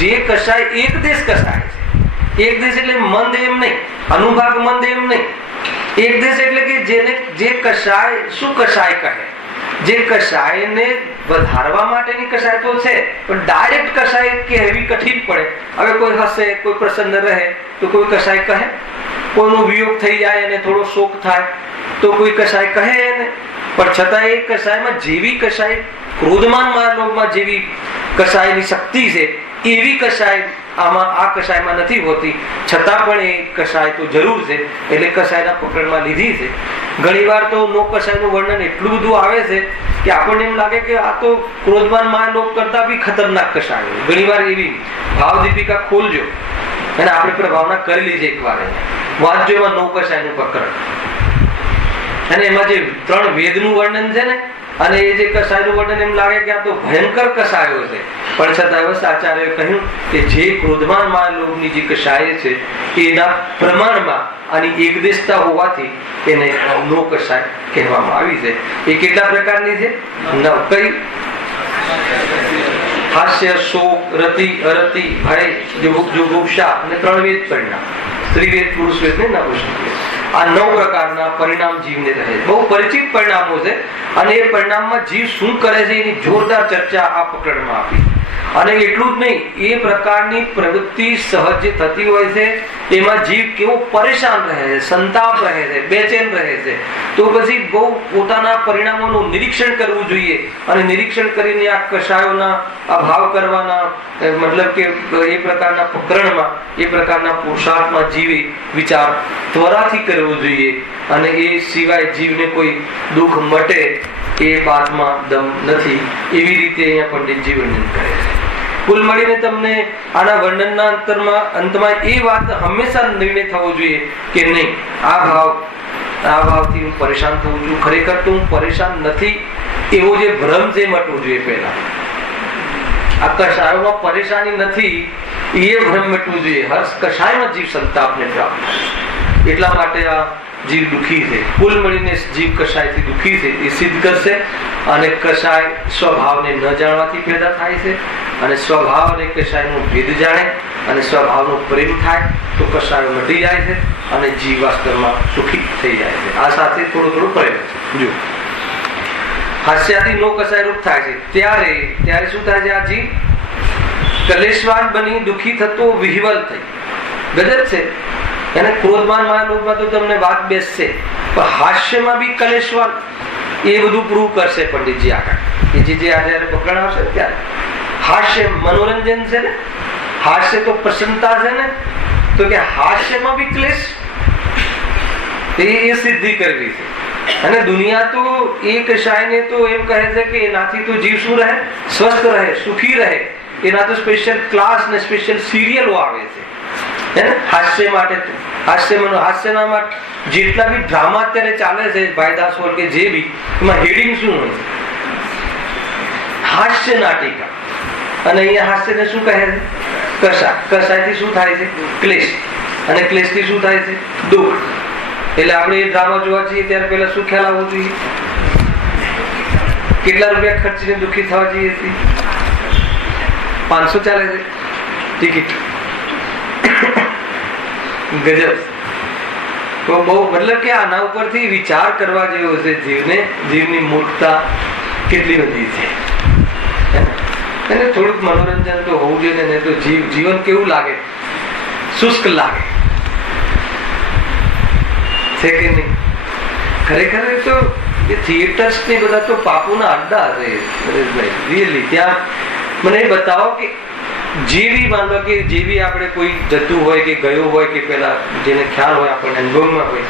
જે કસાય, એક દેશ કસાય છે. એક દેશ એટલે મંદ એમ નહીં, અનુભાગ મંદ એમ નહીં. એક દેશ એટલે કે જેને જે કસાય, શું કસાય કહે? જે કસાયને વધારવા માટેની કસાય તો છે, પણ ડાયરેક્ટ કસાય કહેવી કઠિન પડે. હવે કોઈ હસે, કોઈ પ્રસન્ન રહે તો કોઈ કસાય કહે. કોઈનો વિયોગ થઈ જાય અને થોડો શોક થાય તો કોઈ કસાય કહે એને. પણ છતાં એ કસાયમાં જેવી કસાય ક્રોધમાન માનવમાં જેવી કસાયની શક્તિ છે, એવી કસાય આમાં આ કસાયમાં નથી હોતી. છતાં પણ એ કસાય તો જરૂર છે, એટલે કસાયના પકડમાં લીધી છે. ઘણી વાર તો નો કસાયનું વર્ણન એટલું બધું આવે છે કે આપણને એમ લાગે કે આ તો ક્રોધમાન માનવ કરતા બી ખતરનાક કસાય. ઘણી વાર એવી ભાવ દીપિકા ખોલજો, અને આપણે પ્રભાવના કરેલી છે એકવાર. વાંચજો એમાં નો કસાયનું પ્રકરણ, અને એમાં જે 3 વેદનું વર્ણન છે ને, અને એ જે કસાયનું વર્ણન એમ લાગે કે આ તો ભયંકર કસાયો છે. પણ છતાં આચાર્યોએ કહ્યું કે જે ક્રોધમાન માનવની જે કસાય છે એના પ્રમાણમાં આની એકદેશતા હોવાથી એને નો કસાય કહેવામાં આવી છે. એ કેટલા પ્રકારની છે? 9. કઈ? હાસ્ય, શોક, રતિ, અરતિ, ભય, જુગુપ્સા અને 3 વેદ પરિણામ. સ્ત્રીવેદ, પુરુષ વેદ ને નપુંસક વેદ. આ 9 પ્રકારના પરિણામ જીવને રહે. બહુ પરિચિત પરિણામો છે, અને એ પરિણામમાં જીવ શું કરે છે એની જોરદાર ચર્ચા આ પ્રકરણમાં આપી. અને એટલું જ નહીં, એ પ્રકારની પ્રવૃત્તિ સહજ થતી હોય છે એમાં જીવ કેવો પરેશાન રહે છે, સંતાપ રહે છે, બેચેન રહે છે. તો પછી બહુ પોતાના પરિણામોનું નિરીક્ષણ કરવું જોઈએ, અને નિરીક્ષણ કરીને આ કસાયોના અભાવ કરવાના, મતલબ કે એ પ્રકારના પ્રકરણમાં, એ પ્રકારના પુરુષાર્થમાં જીવે વિચાર ત્વરાથી કરવો જોઈએ. અને એ સિવાય જીવને કોઈ દુઃખ મટે એ વાતમાં દમ નથી. એવી રીતે અહીંયા પંડિતજી વર્ણન કરે છે. કુલ મળીને તમને આના વર્ણનના અંતમાં એ વાત હંમેશા નિર્ણય થવો જોઈએ કે નહીં, આ ભાવથી હું પરેશાન થઉં છું, ખરેખર તો હું પરેશાન નથી, એવો જે ભ્રમ છે મટવો જોઈએ. પહેલા આ કસાયોમાં પરેશાની નથી એ ભ્રમ મટવું જોઈએ. હર્ષ કસાયમાં જીવ સંતાપને પ્રાપ્ત. એટલા માટે આ જીવ દુઃખી છે. કુલ મળીને જીવ કસાયથી દુઃખી છે એ સિદ્ધ કરશે. અને કસાય સ્વભાવને ન જાણવાથી પેદા થાય છે, અને સ્વભાવ અને કસાયનો ભેદ જાણે અને સ્વભાવનો પ્રેમ થાય તો કસાયો મટી જાય છે, અને જીવ વાસ્તવમાં સુખી થઈ જાય છે. આ સાથે થોડો પ્રેમ જો હાસ્યાથી નો કસાય રૂપ થાય છે, ત્યારે શું થાય છે? આ જીવ કલેશવાન બની દુઃખી થતો વિહવલ થઈ. ગજબ છે. એને ક્રોધમાન માનવમાં તો તમને વાત બેસશે, પણ હાસ્યમાં બી કલેશવાન એ બધું પ્રૂવ કરશે પંડિતજી આગળ. એ જે આજે પકડ આવશે ત્યારે હાસ્ય મનોરંજન છે ને, હાસ્ય તો પ્રસન્નતા છે ને, તો કે હાસ્યમાં બી ક્લેશ એ સિદ્ધિ કરવી છે. અને દુનિયા તો એ કસાયને તો એમ કહે છે કે એનાથી તો જીવ શું રહે? સ્વસ્થ રહે, સુખી રહે. એના તો સ્પેશિયલ ક્લાસ ને સ્પેશિયલ સિરિયલો આવે છે હાસ્ય માટે. હાસ્યના માટે જેટલા બી ડ્રામા અત્યારે ચાલે છે, ભાઈદાસ વર્ગ કે જે બી, એમાં હેડિંગ શું હોય? હાસ્ય નાટિકા. અને અહીંયા હાસ્યને શું કહે છે? કસાય. કસાયથી શું થાય છે? ક્લેશ. અને ક્લેશથી શું થાય છે? દુઃખ. એટલે આપણે એ ડ્રામા જોવા જઈએ ત્યારે પહેલા શું ખ્યાલ આવવો જોઈએ? કેટલા રૂપિયા ખર્ચીને દુઃખી થવા જઈએ છીએ? 500 ચાલે છે ટિકિટ. ગજબ. તો બહુ મતલબ કે આના ઉપરથી વિચાર કરવા જેવો છે. જીવની મૂર્ખતા કેટલી બધી છે. અને થોડુંક મનોરંજન તો હોવું જોઈએ ને, તો જીવન કેવું લાગે? શુષ્ક લાગે. છે કે નહીં? ખરેખર તો એ થિયેટર્સ ને બધા તો પાપોના અડ્ડા હશે નરેશભાઈ, રિયલી. ત્યાં મને એ બતાવો કે જેવી માનવા કે જેવી આપણે કોઈ જતું હોય કે ગયો હોય કે પેલા જેને ખ્યાલ હોય આપણને અનુભવમાં હોય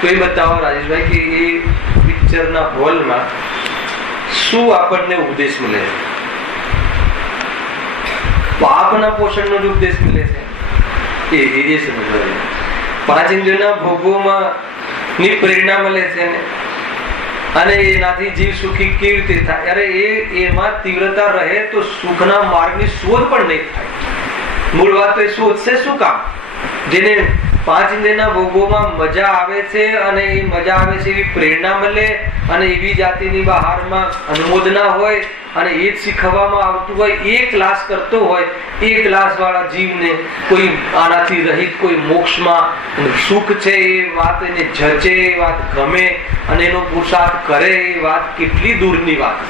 તો એ બતાવો રાજેશભાઈ કે એ પિક્ચરના હોલમાં શું આપણને ઉપદેશ મળે છે? પાપના પોષણનો જ ઉપદેશ મળે છે એ સમજવા. 5 ઇન્દ્રિયોના ભોગોમાં ની પ્રેરણા મળે છે ને, અને એનાથી જીવ સુખી કેવી રીતે થાય? અરે એમાં તીવ્રતા રહે તો સુખના માર્ગની શોધ પણ નહીં થાય. મૂળ વાત તો એ શોધશે શું કામ? જેને 5 ઇન્દ્રિયના ભોગોમાં મજા આવે છે અને એ મજા આવે છે એવી પ્રેરણા મળે અને એવી જાતિની બહારમાં અનુમોદના હોય અને એ જ શીખવવામાં આવતું હોય, એ ક્લાસ કરતો હોય, એ ક્લાસ વાળા જીવને કોઈ આનાથી રહિત કોઈ મોક્ષમાં સુખ છે એ વાત એને જચે, એ વાત ગમે અને એનો પુરુષાર્થ કરે, એ વાત કેટલી દૂરની વાત છે.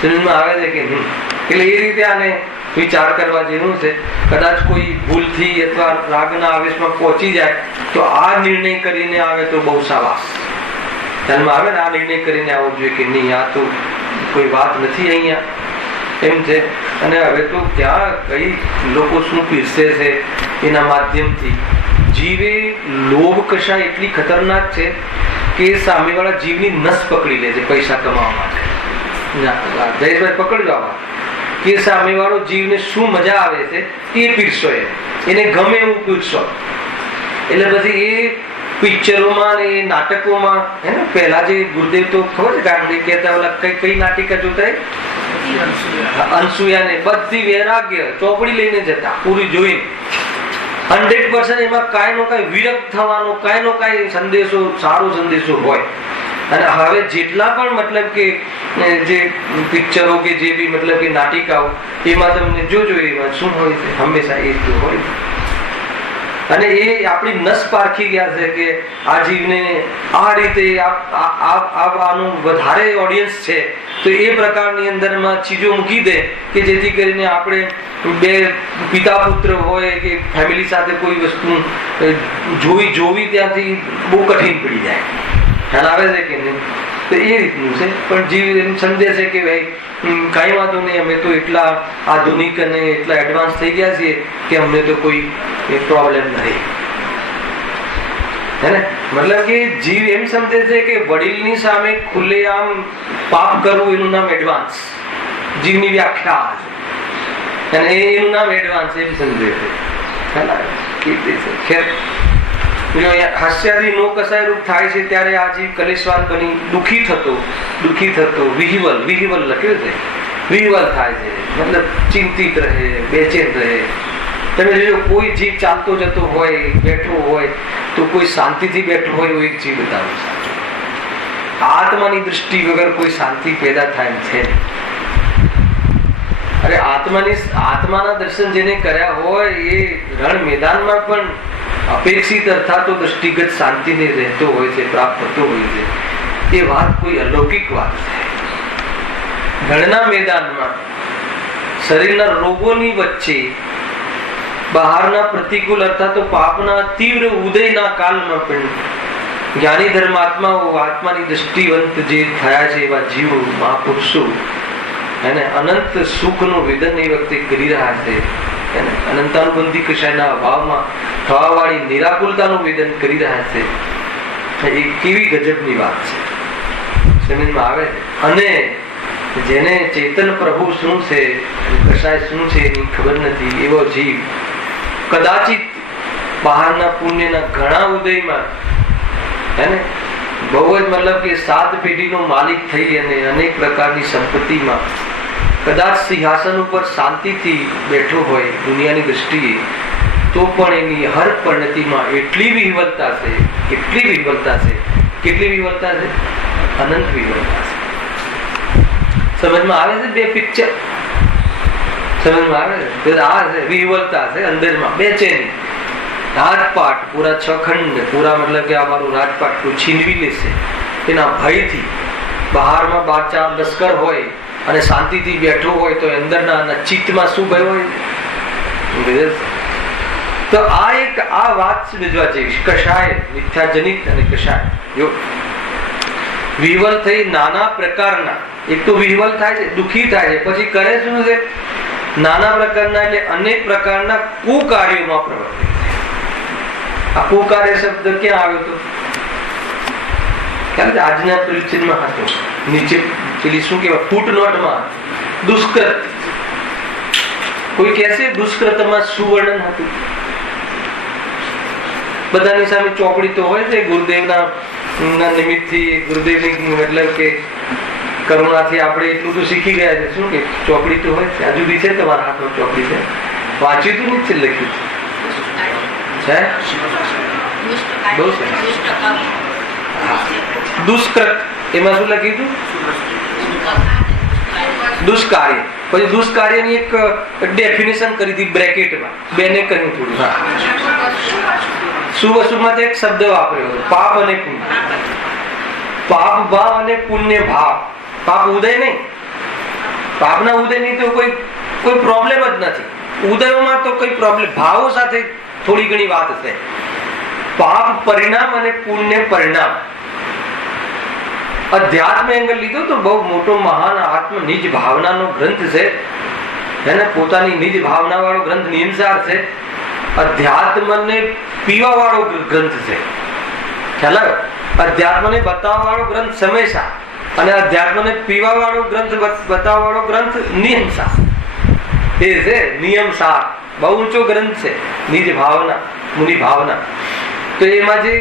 સમજમાં આવે છે કે નહીં? એટલે એ રીતે આને વિચાર કરવા જેવું છે. કદાચ કોઈ ભૂલથી અથવા રાગના આવેશમાં પહોંચી જાય તો આ નિર્ણય કરીને આવે તો બહુ સાવાસ. ધ્યાનમાં આવે ને, આ નિર્ણય કરીને આવવો જોઈએ કે નહીં, આ તો કોઈ વાત નથી અહીંયા એમ છે. અને હવે તો ત્યાં કઈ લોકો શું પીરસે છે એના માધ્યમથી જીવે લોભ કશા એટલી ખતરનાક છે કે સામેવાળા જીવની નસ પકડી લે છે પૈસા કમાવા માટે. જયેશભાઈ પકડજો આવા કે સામેવાળો જીવને શું મજા આવે છે એ પીરસો, એને ગમે એવું પીરસો. એટલે પછી એ પિક્ચરોમાં એ નાટકોમાં હે ને, પહેલા જે ગુરુદેવ તો ખબર છે ગાંધી કહેતા ઓલા કઈ નાટિકા જોતા અનસુયા ને બધી વૈરાગ્ય ચોપડી લઈને જતા પૂરી જોઈને 100% એમાં કાંઈ નો કાંઈ વિરક્ત થવાનો કાંઈ નો કાંઈ સંદેશો, સારો સંદેશો હોય. અને હવે જેટલા પણ મતલબ કે જે પિક્ચરો કે જે બી મતલબ કે નાટિકાઓ એમાં તમને જોજો એમાં શું હોય છે, હંમેશા એ જ હોય. અને એ આપણી નસ પારખી ગયા છે કે આ જીવને આ રીતે આનું વધારે ઓડિયન્સ છે તો એ પ્રકારની અંદરમાં ચીજો મૂકી દે કે જેથી કરીને આપણે બે પિતા પુત્ર હોય કે ફેમિલી સાથે કોઈ વસ્તુ જોવી ત્યાંથી બહુ કઠિન પડી જાય. ખ્યાલ આવે છે કે નહીં? તો એ રીતનું છે. પણ જીવ એમ સમજે છે કે ભાઈ કઈ વાંધો નહીં, અમે તો એટલા આધુનિક અને એટલા એડવાન્સ થઈ ગયા છીએ કે અમને તો કોઈ પ્રોબ્લેમ નથી. હે ને? મતલબ કે જીવ એમ સમજે છે કે વડીલની સામે ખુલ્લેઆમ પાપ કરવું એનું નામ એડવાન્સ. જીવની વ્યાખ્યા અને એનું નામ એડવાન્સ એમ સમજે છે. હાસ્યાદી નો કસાય રૂપ થાય છે ત્યારે આ જીવ કલેશવાન બની દુઃખી થતો વિહિવલ લખ્યું છે, વિહિવલ થાય છે. મતલબ ચિંતિત રહે, બેચેન રહે. તમે જોજો કોઈ જીવ ચાલતો જતો હોય, બેઠો હોય તો કોઈ શાંતિથી બેઠો હોય એવો એક જીવ બતાવો. આત્માની દૃષ્ટિ વગર કોઈ શાંતિ પેદા થાય છે. અરે આત્માના દર્શન જેને કર્યા હોય એ રણ મેદાનમાં પણ અપેક્ષિત અર્થાતો દૃષ્ટિગત શાંતિને રહેતો હોય છે, પ્રાપ્ત થતો હોય છે. એ વાત કોઈ અલૌકિક વાત છે. રણના મેદાનમાં શરીરના રોગોની વચ્ચે બહારના પ્રતિકૂળ અર્થાતો પાપના તીવ્ર ઉદયના કાળમાં પણ જ્ઞાની ધર્માત્માઓ આત્માની દૃષ્ટિવંત જે થયા છે એવા જીવો મહાપુરુષો એને અનંત સુખનું વેદન એ વખતે કરી રહ્યા છે. અનંતાનુબંધી કશાયના અભાવમાં થવાવાળી નિરાકુલતાનું વેદન કરી રહ્યા છે. એ કેવી ગજબની વાત છે, સમજમાં આવે. અને જેને ચેતન પ્રભુ શું છે, કશાય શું છે એની ખબર નથી એવો જીવ કદાચિત બહારના પુણ્યના ઘણા ઉદયમાં હે બહુ જ મતલબ કે 7 પેઢીનો માલિક થઈ અને અનેક પ્રકારની સંપત્તિમાં કદાચ સિંહાસન ઉપર શાંતિથી બેઠો હોય દુનિયાની દ્રષ્ટિએ તો પણ એની હર પરિણતિમાં એટલી વિહવલતા છે, કેટલી વિહવલતા છે, કેટલી વિહવલતા છે, અનંત વિહવલતા છે. સમજમાં આવે છે? બે પિક્ચર સમજમાં આવે છે? આ છે વિહવલતા છે અંદરમાં બેચેની. રાજપાટ પૂરા 6 ખંડ પૂરા મતલબ કે અમારું રાજપાટ કોઈ છીનવી લેશે એના ભયથી. બહારમાં 12-4 લશ્કર હોય અને શાંતિથી બેઠો હોય તો અંદરના ચિત્તમાં શું ભય હોય? તો આ વાત સમજવા જેવી. કષાય મિથ્યાજનિત અને કષાય જો વિહવલ થઈ નાના પ્રકારના, એક તો વિહવલ થાય છે, દુઃખી થાય છે, પછી કરે શું છે? નાના પ્રકારના એટલે અનેક પ્રકારના કુકાર્યોમાં પ્રવર્તે. આ કુકાર્ય શબ્દ ક્યાં આવ્યો હતો? ખ્યાલ છે? આજના પરિચ્છેદમાં હતો, નીચે પેલી શું કહેવાય ફૂટનોટમાં દુષ્કૃત. કોઈ કહેશે દુષ્કૃતમાં શું વર્ણન હતું? બધાની સામે ચોપડી તો હોય છે. ગુરુદેવના નિમિત્તથી, ગુરુદેવની મતલબ કે કરુણાથી આપણે એટલું તો શીખી ગયા છે. શું કે ચોપડી તો હોય છે. હજુ બી છે તમારા હાથમાં ચોપડી છે? વાંચ્યું તો નથી લખ્યું છે? દુષ્કૃત એમાં શું લખ્યું હતું? દુષ્કાર્ય. પછી દુષ્કાર્યની એક ડેફિનેશન કરી હતી બ્રેકેટમાં, બેને કહ્યું થોડું. શુભ અશુભમાં એક શબ્દ વાપર્યો હતો, પાપ અને પુણ્ય. પાપ ભાવ અને પુણ્ય ભાવ. પાપ ઉદય નહીં, પાપના ઉદય નહીં તો કોઈ પ્રોબ્લેમ જ નથી. ઉદયોમાં તો કોઈ પ્રોબ્લેમ, ભાવો સાથે થોડી ઘણી વાત છે. પાપ પરિણામ અને પુણ્ય પરિણામ. અધ્યાત્મ એંગલ લીધો તો બહુ મોટો મહાન આત્મ નિજ ભાવનાનો ગ્રંથ છે. એને પોતાની નિજ ભાવના વાળો ગ્રંથ નિયમસાર છે. અધ્યાત્મને પીવા વાળો ગ્રંથ છે. ખ્યાલ આવ્યો? અધ્યાત્મને બતાવવા વાળો ગ્રંથ સમયસા અને અધ્યાત્મને પીવા વાળો ગ્રંથ બતાવવા વાળો ગ્રંથ નિયમસાર. એ છે નિયમસાર. બહુ ઊંચો ગ્રંથ છે. નિજ ભાવના, મુનિ ભાવના. તો એમાં જે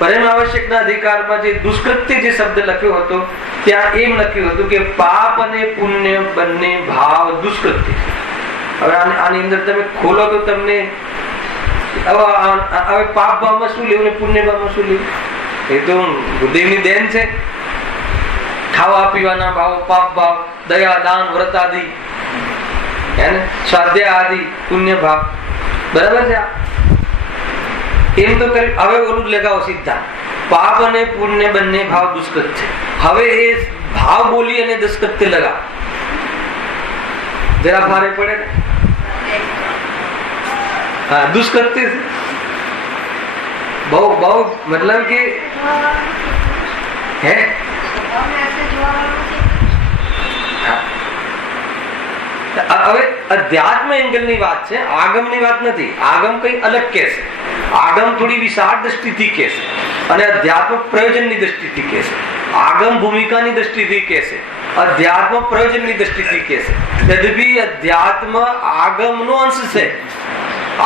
પરમ આવશ્યકના અધિકારમાં જે દુષ્કૃત્ય જે શબ્દ લખ્યો હતો ત્યાં એમ લખ્યું હતું કે પાપ અને પુણ્ય બંને ભાવ દુષ્કૃત્ય. હવે આની અંદર તમે ખોલો તો તમને હવે પાપ ભાવમાં શું લેવું ને પુણ્ય ભાવમાં શું લેવું? એ તો ગુરુદેવની દેન છે. ખાવા પીવાના ભાવ પાપ ભાવ, દયા દાન વ્રત આદિ, સ્વાધ્યાય આદિ પુણ્ય ભાવ. બરાબર છે? એમ તો કરી હવે ઓલું લગાવો સીધા, પાપ અને પુણ્ય બંને ભાવ દુષ્કૃત છે. હવે એ ભાવ બોલી અને દુષ્કૃત્ય લગાવ, જરા ભારે પડે ને? હા, દુષ્કૃત્ય છે. બહુ મતલબ કે હે હવે અધ્યાત્મ એંગલની વાત છે, આગમની વાત નથી. આગમ કઈ અલગ કહેશે. આગમ થોડી વિશાળ દ્રષ્ટિથી કહેશે અને અધ્યાત્મ પ્રયોજનની દ્રષ્ટિથી કહેશે. આગમ ભૂમિકાની દ્રષ્ટિથી કહેશે, અધ્યાત્મ પ્રયોજનની દ્રષ્ટિથી કહેશે. યદ્યપિ અધ્યાત્મ આગમનો અંશ છે.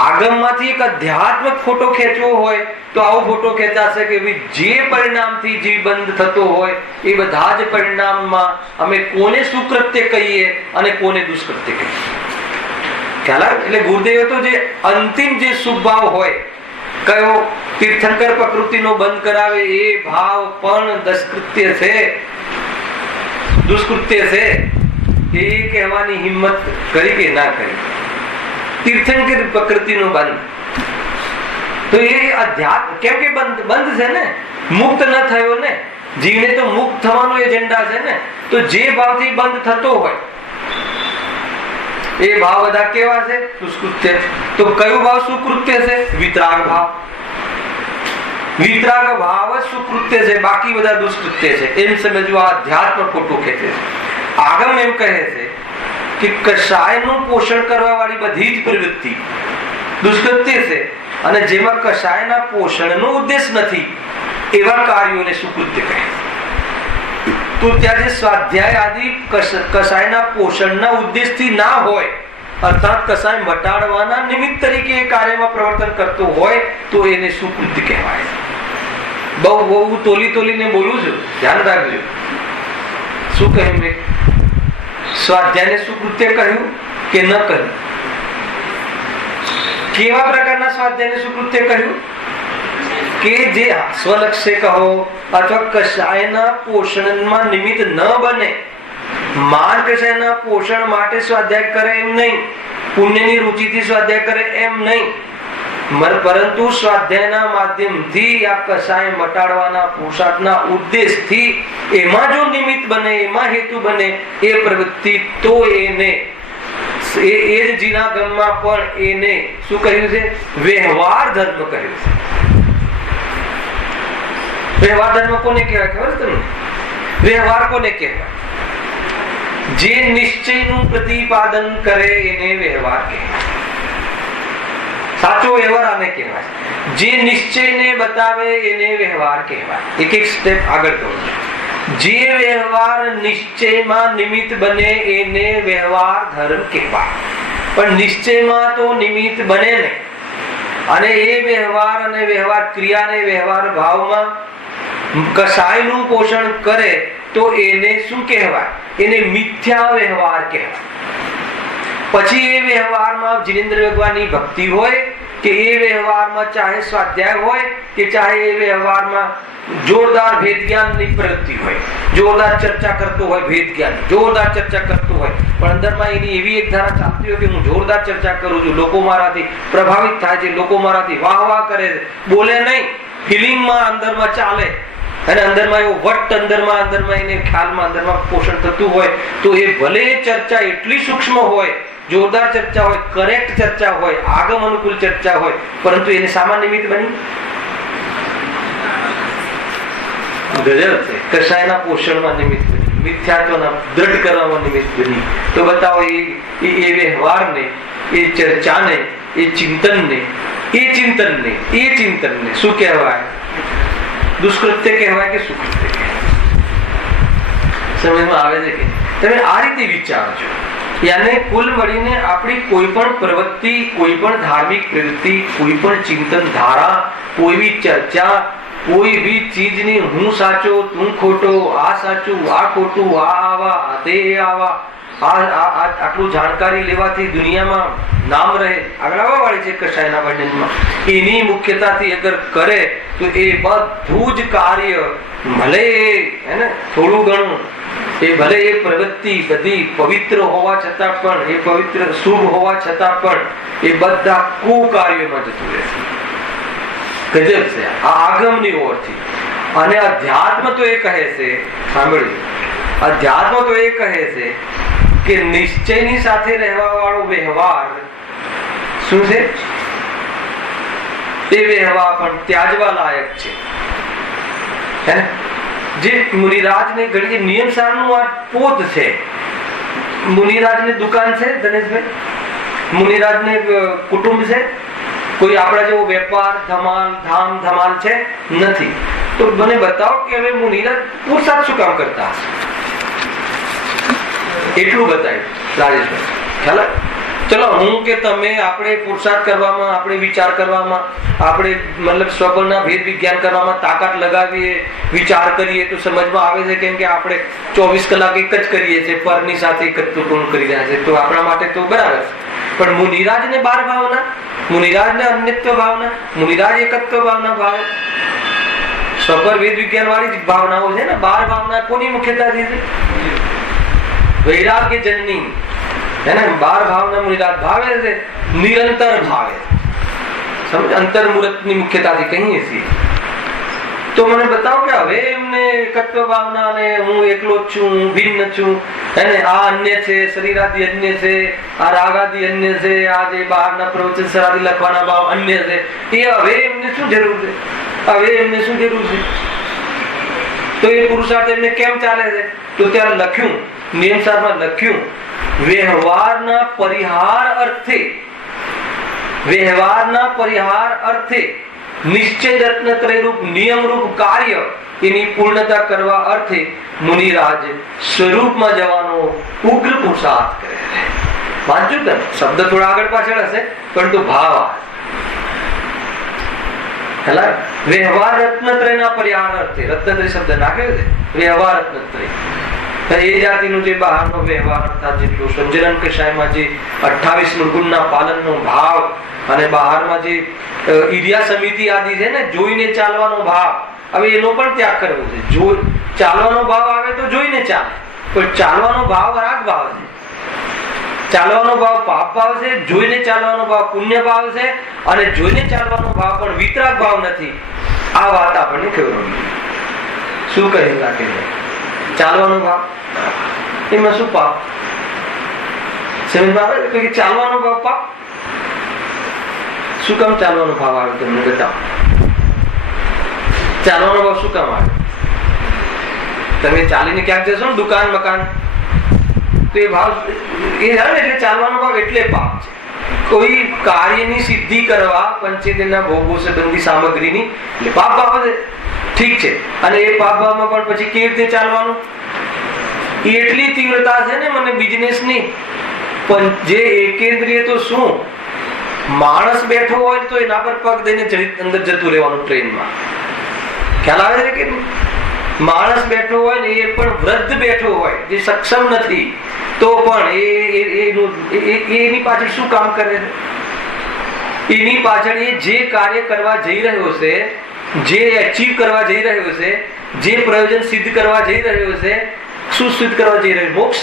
આગમમાંથી એક અધ્યાત્મ ફોટો ખેંચવો હોય તો આવો ફોટો ખેંચાશે કે જે પરિણામથી જીવ બંધ થતો હોય એ બધા જ પરિણામમાં અમે કોને સુકૃત્ય કહીએ અને કોને દુષ્કૃત્ય કહીએ. ખ્યાલ આવે? એટલે ગુરુદેવે તો જે અંતિમ જે શુભ ભાવ હોય, કયો તીર્થંકર પ્રકૃતિનો બંધ કરાવે એ ભાવ પણ દુષ્કૃત્ય છે, દુષ્કૃત્ય છે એ કહેવાની હિંમત કરી કે ના કરી? તીર્થંકર પ્રકૃતિનો બંધ તો એ અધ્યાત્મ કેમ કે બંધ છે ને, મુક્ત ન થયો ને. જીવને તો મુક્ત થવાનો એજન્ડા છે ને. તો જે ભાવથી બંધ થતો હોય એ ભાવ બધા કેવા છે? દુષ્કૃત્ય. તો કયો ભાવ સુકૃત્ય છે? વિતરાગ ભાવ. વિતરાગ ભાવ જ સુકૃત્ય છે, બાકી બધા દુષ્કૃત્ય છે. એમ સમજવા અધ્યાત્મ ખોટું ખેંચે છે. આગમ એમ કહે છે કે કષાયનું પોષણ કરવા વાળી બધી જ પ્રવૃત્તિ દુષ્કૃત્ય છે અને જેમાં કષાયના પોષણનો ઉદ્દેશ નથી એવા કાર્યોને સુકૃત્ય કહે. તો ત્યાં જે સ્વાધ્યાય આદિ કષાયના પોષણના ઉદ્દેશથી ના હોય, અર્થાત કષાય મટાડવાના નિમિત્ત તરીકે એ કાર્યમાં પ્રવર્તન કરતો હોય તો એને સુકૃત્ય કહેવાય. બહુ તોલીને બોલું છું, ધ્યાન રાખજો. શું કહ્યું મેં? સ્વાધ્યાયને સુકૃત્ય કહ્યું કે ન કહ્યું? કેવા પ્રકારના સ્વાધ્યાયને સુકૃત્ય કહ્યું? કે જે સ્વલક્ષ્ય કહો અથવા કષાયના પોષણમાં નિમિત્ત ન બને, માન કષાયના પોષણ માટે સ્વાધ્યાય કરે એમ નહીં, પુણ્યની રુચિથી સ્વાધ્યાય કરે એમ નહીં, પરંતુ સ્વાધ્યાયના માધ્યમથી આ કષાય મટાડવાના પુરુષાર્થના ઉદ્દેશથી એમાં જો નિમિત્ત બને, એમાં હેતુ બને એ પ્રવૃત્તિ, તો એને એ જ જીના ગમમાં પણ એને શું કહ્યું છે? વ્યવહાર ધર્મ કહ્યું છે. વ્યવહાર ધર્મ કોને કહેવાય ખબર તમને? વ્યવહાર કોને કહેવાય? જે નિશ્ચયનું પ્રતિપાદન કરે એને વ્યવહાર કહેવાય. સાચો વ્યવહાર આને કહેવાય. જે નિશ્ચયને બતાવે એને વ્યવહાર કહેવાય. એક એક સ્ટેપ આગળ કહું. જે વ્યવહાર નિશ્ચયમાં નિમિત્ત બને એને વ્યવહાર ધર્મ કહેવાય. પણ નિશ્ચયમાં તો નિમિત્ત બને નહીં, અને એ વ્યવહાર અને વ્યવહાર ક્રિયાને વ્યવહાર ભાવમાં કસાયનું પોષણ કરે તો એને શું કહેવાય? એને મિથ્યા વ્યવહાર કહેવાય. પછી એ વ્યવહારમાં જીનેન્દ્ર ભગવાનની ભક્તિ હોય કે એ વ્યવહારમાં ચાહે સ્વાધ્યાય હોય કે ચાહે એ વ્યવહારમાં જોરદાર ભેદ જ્ઞાનની પ્રવૃત્તિ હોય, જોરદાર ચર્ચા કરતો હોય, ભેદ જ્ઞાન જોરદાર ચર્ચા કરતો હોય, પણ અંદરમાં એની એવી એક ધારા ચાલતી હોય કે હું જોરદાર ચર્ચા કરું છું, લોકો મારાથી પ્રભાવિત થાય છે, લોકો મારાથી વાહ વાહ કરે છે, બોલે નહીં, ફિલિંગમાં અંદરમાં ચાલે, અને અંદરમાં એવો વટ અંદરમાં એને ખ્યાલમાં અંદરમાં પોષણ થતું હોય, તો એ ભલે ચર્ચા એટલી સૂક્ષ્મ હોય, જોરદાર ચર્ચા હોય, કરેક્ટ ચર્ચા હોય, આગમ અનુકૂળ ચર્ચા હોય, પરંતુ એને સામાન્ય નિમિત્ત બની ગજબ છે. કશાયના પોષણમાં નિમિત્ત બની, મિથ્યાત્વના દ્રઢ કરવામાં નિમિત્ત બની. તો બતાવો એ વ્યવહારને, એ ચર્ચાને, એ ચિંતનને શું કહેવાય? દુષ્કૃત્ય કહેવાય કે સુકૃત્ય કહેવાય? સમજમાં આવે છે કે તમે આ રીતે વિચારજો. યાને કુલ મળીને આપણી કોઈ પણ પ્રવૃત્તિ, કોઈ પણ ધાર્મિક પ્રવૃત્તિ, કોઈ પણ ચિંતન ધારા, કોઈ બી ચર્ચા, કોઈ બી ચીજની હું સાચો તું ખોટો, આ સાચું આ ખોટું, આ આવા તે આવા, આટલું જાણકારી લેવાથી દુનિયામાં નામ રહે, આગળ આવવા વાળી છે કશાયના વર્ણનમાં, એની મુખ્યતાથી અગર કરે તો એ બધું જ કાર્ય ભલે હે થોડું ઘણું, એ ભલે એ પ્રવૃત્તિ બધી પવિત્ર હોવા છતાં પણ, એ પવિત્ર શુભ હોવા છતાં પણ એ બધા કુકાર્યોમાં જતું રહે છે. ગજબ છે આ આગમની ઓરથી. અને અધ્યાત્મ તો એ કહે છે, સાંભળજો, અધ્યાત્મ તો એ કહે છે કે નિશ્ચયની સાથે રહેવા વાળો વ્યવહાર શું છે? એ વ્યવહાર પણ ત્યાજવા લાયક છે. જે મુનિરાજને ઘડી નિયમસારનું આ પોત છે. મુનિરાજની દુકાન છે ધનેશભાઈ, મુનિરાજને કુટુંબ છે, કોઈ આપણા જેવો વેપાર ધમાલ ધામ ધમાલ છે નથી. તો મને બતાવો કે હવે મુનિરાજ પુરુષાર્થ શું કામ કરતા હશે? એટલું બતાવ્યું રાજેશભાઈ. ખ્યાલ? ચલો હું કે તમે આપણે પુરુષાર્થ કરવામાં, આપણે વિચાર કરવામાં, આપણે મતલબ સ્વપ્નના ભેદ વિજ્ઞાન કરવામાં તાકાત લગાવીએ, વિચાર કરીએ તો સમજમાં આવે છે, કેમ કે આપણે 24 કલાક એક જ કરીએ છીએ, પરની સાથે એકત્વ પૂર્ણ કરી રહ્યા છે, તો આપણા માટે તો બરાબર છે. પણ મુનિરાજને બાર ભાવના, મુનિરાજને અન્યત્વ ભાવના, મુનિરાજ એકત્વ ભાવના ભાવે, સ્વપર વેદ વિજ્ઞાન વાળી ભાવનાઓ છે ને. બાર ભાવના કોની મુખ્યતાથી છે? વૈરાગ્ય જનની है ना. बार भावना मुनिराज भावे से निरंतर भावे, समझ अंतर मूर्त ની મુખ્યતાથી કહીએ છીએ. તો મને બતાવો કે હવે એમને એકત્વ ભાવના ને હું એકલો જ છું, હું ભિન્ન છું, એને આ અન્ય છે, શરીરાદી અન્ય છે, આ રાગાદી અન્ય છે, આ જે બહારના પ્રવચન સરાદી લખવાના ભાવ અન્ય છે, એ હવે એમને શું જરૂર છે? હવે એમને શું જરૂર છે? તો એ પુરુષાર્થ એમને કેમ ચાલે છે? તો ત્યાં લખ્યું, નિયમસારમાં લખ્યું, વ્યવહારના પરિહાર અર્થે નિશ્ચય રત્નત્રય રૂપ નિયમ રૂપ કાર્ય એની પૂર્ણતા કરવા અર્થે મુનિરાજ સ્વરૂપમાં જવાનો ઉગ્ર પુરુષાર્થ કરે છે. વાંચો તમે, શબ્દ થોડા આગળ પાછળ હશે પરંતુ ભાવ વ્યવહાર રત્નત્રયના પરિહાર અર્થે, રત્નત્રય શબ્દ નાખ્યો છે, વ્યવહાર રત્નત્રય એ જાતિનું જે બહારનો વ્યવહાર અર્થાત જેટલું સંજનન કશાયમાં જે 28 ગુણના પાલનનો ભાવ, અને બહારમાં જે ઈર્યા સમિતિ આદિ છે ને, જોઈને ચાલવાનો ભાવ, હવે એનો પણ ત્યાગ કરવો છે. જો ચાલવાનો ભાવ આવે તો જોઈને ચાલે, પણ ચાલવાનો ભાવ રાગ ભાવ છે, ચાલવાનો ભાવ પાપ ભાવ છે, જોઈને ચાલવાનો ભાવ પુણ્ય ભાવ છે, અને જોઈને ચાલવાનો ભાવ પણ વિતરાગ ભાવ નથી. આ વાત આપણને ખબર શું કહ્યું રાખે ચાલવાનો ભાવ, એમાં શું પાપ? સમજમાં આવે કે ચાલવાનો ભાવ પાપ? શું કામ ચાલવાનો ભાવ આવે તમને બતાવો? ચાલવાનો ભાવ શું કામ આવે? તમે ચાલીને ક્યાંક જશો ને દુકાન મકાન, તો એ ભાવ એ એટલે ચાલવાનો ભાવ એટલે પાપ છે. કોઈ કાર્યની સિદ્ધિ કરવા પંચેન્દ્રિયના ભોગો સંબંધી સામગ્રીની એટલે પાપ ભાવ છે, ઠીક છે. અને એ પાપ ભાવમાં પણ પછી કેવી રીતે ચાલવાનું? એટલી તીવ્રતા છે ને મને બિઝનેસની, પણ જે એકેન્દ્રિય તો શું, માણસ બેઠો હોય તો એના પર પગ દઈને અંદર જતું રહેવાનું ટ્રેનમાં. ખ્યાલ આવે છે કે માણસ બેઠો હોય ને એ પણ વૃદ્ધ બેઠો હોય જે સક્ષમ નથી તો પણ એની પાછળ શું કામ કરે છે? એની પાછળ એ જે કાર્ય કરવા જઈ રહ્યો છે, જે એચીવ કરવા જઈ રહ્યો છે, જે પ્રયોજન સિદ્ધ કરવા જઈ રહ્યો છે, શું સિદ્ધ કરવા જઈ રહ્યો? મોક્ષ.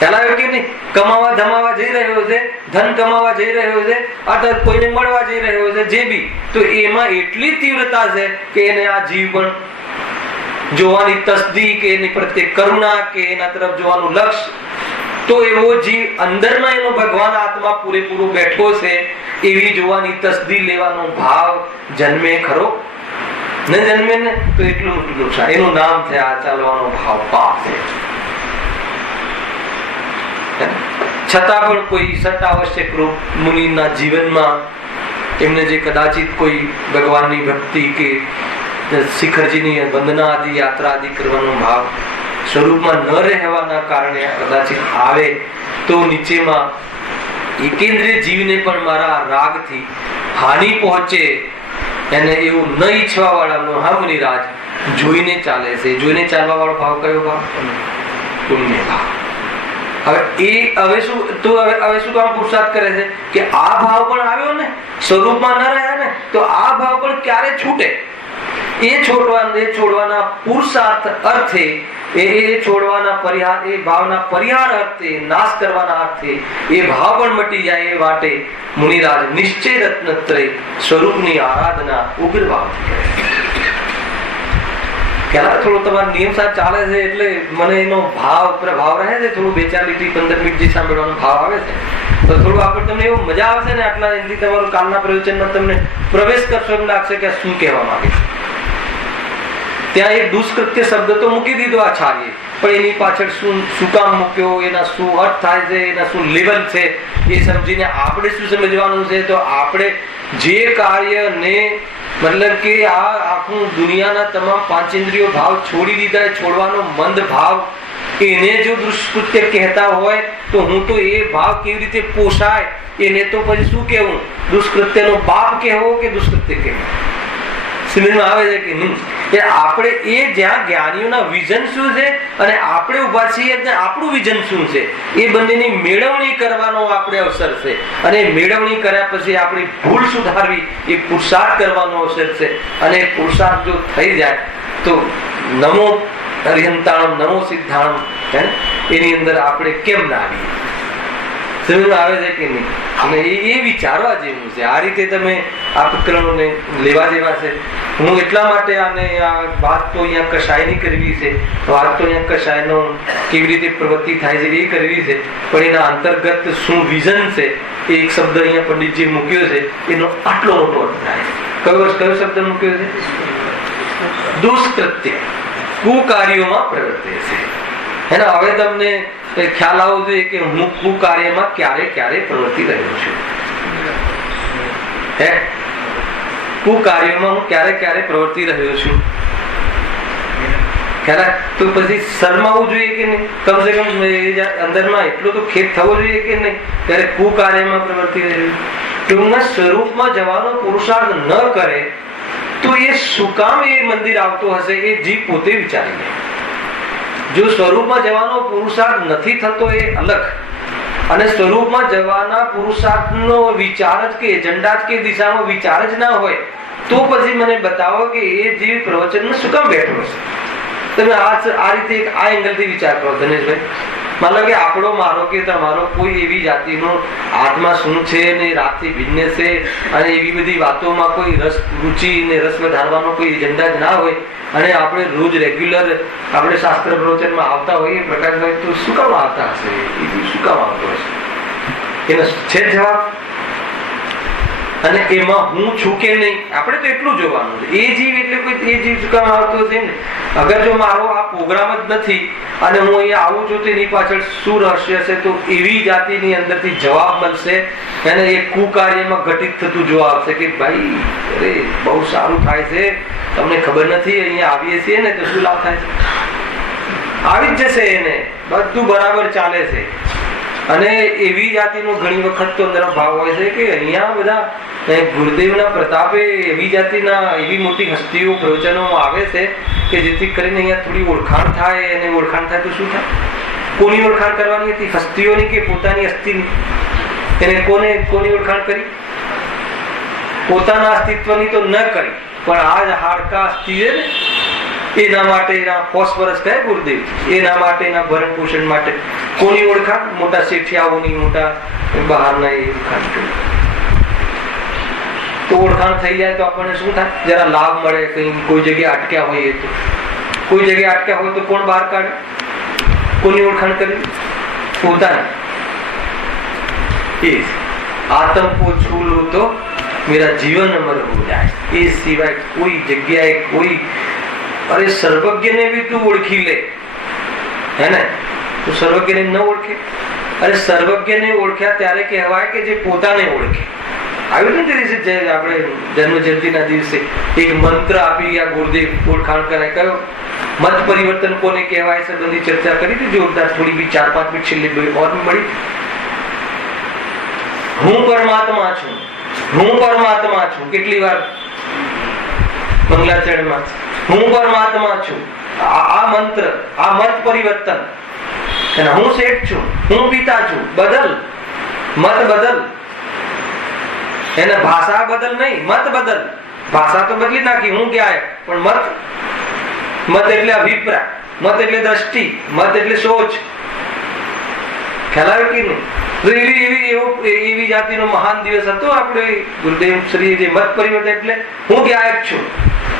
ખ્યાલ આવ્યો કે નહીં? કમાવા ધમાવા જઈ રહ્યો છે, ધન કમાવા જઈ રહ્યો છે, અથવા કોઈને મળવા જઈ રહ્યો છે, જે બી, તો એમાં એટલી તીવ્રતા છે કે એને આ જીવ પણ જોવાની તસ્દી કે એની પ્રત્યે કરુણા કે એના તરફ જોવાનું લક્ષ્ય, તો એવો જીવ અંદરમાં એનો ભગવાન આત્મા પૂરેપૂરો બેઠો છે એવી જોવાની તસ્દી લેવાનો ભાવ જન્મે ખરો? ન જન્મે ને તો એટલું મોટું નુકસાન. એનું નામ છે આ ચાલવાનો ભાવ પાપ છે. છતાં પણ કોઈ સટાવશ્યક રૂપ મુનિના જીવનમાં એમને જે કદાચિત કોઈ ભગવાનની ભક્તિ કે શિખરજીની વંદના આદિ યાત્રા આદિ કરવાનો ભાવ સ્વરૂપમાં ન રહેવાના કારણે કદાચિત આવે તો નીચેમાં એકેન્દ્રિય જીવને પણ મારા રાગથી હાનિ પહોંચે એને એવું ન ઈચ્છવા વાળાનો હા મુનિરાજ જોઈને ચાલે છે. જોઈને ચાલવા વાળો ભાવ કયો ભાવ? પુણ્ય ભાવ. હવે શું કામ પુરુષાર્થ કરે છે કે આ ભાવ પણ આવ્યો ને, સ્વરૂપમાં ન રહ્યા ને, તો આ ભાવ પણ ક્યારે છૂટે? એ છોડવાના પુરુષાર્થ અર્થે, એ છોડવાના પરિહાર, એ ભાવના પરિહાર અર્થે, નાશ કરવાના અર્થે એ ભાવ પણ મટી જાય એ વાટે મુનિરાજ નિશ્ચય રત્નત્રય સ્વરૂપની આરાધના ઉગ્ર ભાવથી કરે. ક્યારે થોડું તમારા નિયમ સાથે ચાલે છે એટલે મને એનો પ્રભાવ રહે છે. થોડું 2-4 લીટી 15 મિનિટ જે સાંભળવાનો ભાવ આવે છે તો થોડું આપણે તમને એવું મજા આવશે ને, આટલા એનાથી તમારું કાલના પ્રવચનમાં તમને પ્રવેશ કરશો એમ લાગશે કે શું કહેવા માંગે છે. ત્યાં એક દુષ્કૃત્ય શબ્દ તો મૂકી દીધો આચાર્ય, પણ એની પાછળ શું કામ મૂક્યો, એના શું અર્થ થાય છે, એના શું લેવલ છે એ સમજીને આપણે શું સમજવાનું છે. તો આપણે જે કાર્યને મતલબ કે આ આખું દુનિયાના તમામ પાંચેન્દ્રિયો ભાવ છોડી દીધા, છોડવાનો મંદ ભાવ, એને જો દુષ્કૃત્ય કહેતા હોય તો હું તો એ ભાવ કેવી રીતે પોષાય એને તો પછી શું કહેવું? દુષ્કૃત્યનો બાપ કહેવો કે દુષ્કૃત્ય કહેવું? સમજમાં આવે છે કે નહીં? કે આપણે એ જ્યાં જ્ઞાનીઓના વિઝન શું છે અને આપણે ઉભા છીએ આપણું વિઝન શું છે, એ બંનેની મેળવણી કરવાનો આપણે અવસર છે. અને મેળવણી કર્યા પછી આપણી ભૂલ સુધારવી એ પુરુષાર્થ કરવાનો અવસર છે. અને પુરુષાર્થ જો થઈ જાય તો નમો હરિહંતાણમ નમો સિદ્ધાણમ એની અંદર આપણે કેમ ના આવીએ? સમજમાં આવે છે કે નહીં? અને એ વિચારવા જેવું છે. આ રીતે તમે આ પ્રકરણોને લેવા જેવા છે. હું એટલા માટે આને આ વાત તો અહીંયા કશાયની કરવી છે, વાત તો અહીંયા કશાયનો કેવી રીતે પ્રવૃત્તિ થાય છે એ કરવી છે, પણ એના અંતર્ગત શું વિઝન છે એ એક શબ્દ અહીંયા પંડિતજી મૂક્યો છે, એનો આટલો મોટો અર્થ થાય છે. કયો શબ્દ મૂક્યો છે? દુષ્કૃત્ય, કુકાર્યોમાં પ્રવૃત્તિ છે. એના હવે તમને ખ્યાલ આવવો જોઈએ કે હું કુકાર્યમાં ક્યારે પ્રવૃત્તિ રહ્યો છું. કુકાર્યોમાં હું ક્યારે પ્રવૃત્તિ રહ્યો છું. તો પછી શરમાવું જોઈએ કે નહીં? કમસે કમ અંદરમાં એટલો તો ખેદ થવો જોઈએ કે નહીં? ત્યારે કુકાર્યમાં પ્રવૃત્તિ રહ્યો. ટૂંકના સ્વરૂપમાં જવાનો પુરુષાર્થ ન કરે તો એ શું કામ એ મંદિર આવતો હશે એ જીવ પોતે વિચારી લે. જો સ્વરૂપમાં જવાનો પુરુષાર્થ નથી થતો એ અલગ, અને સ્વરૂપમાં જવાના પુરુષાર્થનો વિચાર જ કે એજન્ડા જ કે દિશામાં વિચાર જ ના હોય તો પછી મને બતાવો કે એ જીવ પ્રવચનમાં શું કામ બેઠો હશે? તમે આ રીતે આ એંગલથી વિચાર કરો દિનેશભાઈ. માનો કે આપણો મારો કે તમારો કોઈ એવી જાતિનો આત્મા શું છે ને રાતથી ભિન્ન છે અને એવી બધી વાતોમાં કોઈ રસ રુચિ ને રસ વધારવાનો કોઈ એજન્ડા જ ના હોય અને આપણે રોજ રેગ્યુલર આપણે શાસ્ત્ર પ્રવચનમાં આવતા હોઈએ પ્રકાશભાઈ, તો શું કામ આવતા હશે? એ શું કામ આવતો હશે? એનો છે જવાબ. અને એમાં હું છું કે નહીં આપણે તો એટલું જોવાનું છે. એ જીવ એટલે કોઈ એ જીવ શું કામ આવતો છે ને? અગર જો મારો આ પ્રોગ્રામ જ નથી અને હું અહીંયા આવું છું તો એની પાછળ શું રહસ્ય છે, તો એવી જાતિની અંદરથી જવાબ મળશે અને એ કુકાર્યમાં ઘટિત થતું જોવા આવશે કે ભાઈ અરે બહુ સારું થાય છે, તમને ખબર નથી, અહીંયા આવીએ છીએ ને તો શું લાભ થાય છે? આવી જ જશે, એને બધું બરાબર ચાલે છે. અને એવી જાતિનો ઘણી વખત તો અંદર ભાવ હોય છે કે અહીંયા બધા ગુરુદેવના પ્રતાપે એવી જાતિના એવી મોટી હસ્તીઓ પ્રવચનો આવે છે કે જેથી કરીને અહીંયા થોડી ઓળખાણ થાય. અને ઓળખાણ થાય તો શું થાય? કોની ઓળખાણ કરવાની હતી? હસ્તીઓની કે પોતાની હસ્તીની? એને કોની ઓળખાણ કરી? પોતાના અસ્તિત્વની તો ન કરી, પણ આ જ હાડકા અસ્તિ છે ને એના માટે એના ફોસ્ફરસ કહે ગુરુદેવ, એના માટે એના ભરણ પોષણ માટે કોની ઓળખાણ? મોટા શેઠિયાઓની, મોટા બહારના એ ઓળખાણ કરી. તો ઓળખાણ થઈ જાય તો આપણને શું થાય? જરા લાભ મળે. કઈ કોઈ જગ્યાએ અટક્યા હોઈએ તો, કોઈ જગ્યાએ અટક્યા હોય તો કોણ બહાર કાઢે? કોની ઓળખાણ કરી? પોતાની. આતમ કો છૂ લૂ તો મેરા જીવન અમર હો જાય. એ સિવાય કોઈ જગ્યાએ કોઈ અરે સર્વજ્ઞને બી તું ઓળખી લે, હે ને? તું સર્વજ્ઞને ન ઓળખે? અરે સર્વજ્ઞને ઓળખ્યા ત્યારે કહેવાય કે જે પોતાને ઓળખે. આવ્યું ને તે આપણે જન્મ જયંતિના દિવસે એક મંત્ર આપી ગયા ગુરુદેવ, ઓળખાણ કરાય. કયો મત પરિવર્તન કોને કહેવાય છે બધી ચર્ચા કરી હતી જોરદાર. થોડી બી 4-5 મિનિટ છેલ્લી ઓર મળી. હું પરમાત્મા છું, હું પરમાત્મા છું. કેટલી વાર મંગલાચરણમાં હું પરમાત્મા છું. આ મંત્ર, આ મત પરિવર્તન. અને હું શેઠ છું, હું પિતા છું. બદલ, મત બદલ. એને ભાષા બદલ નહીં, મત બદલ. ભાષા તો બદલી નાખી, હું ક્યાં, પણ મત એટલે અભિપ્રાય, મત એટલે દ્રષ્ટિ, મત એટલે સોચ. ખ્યાલ આવ્યો કે નહીં? એવી જાતિનો મહાન દિવસ હતો આપણે ગુરુદેવ શ્રી જે મત પરિવર્તન. એટલે હું ગાયક છું,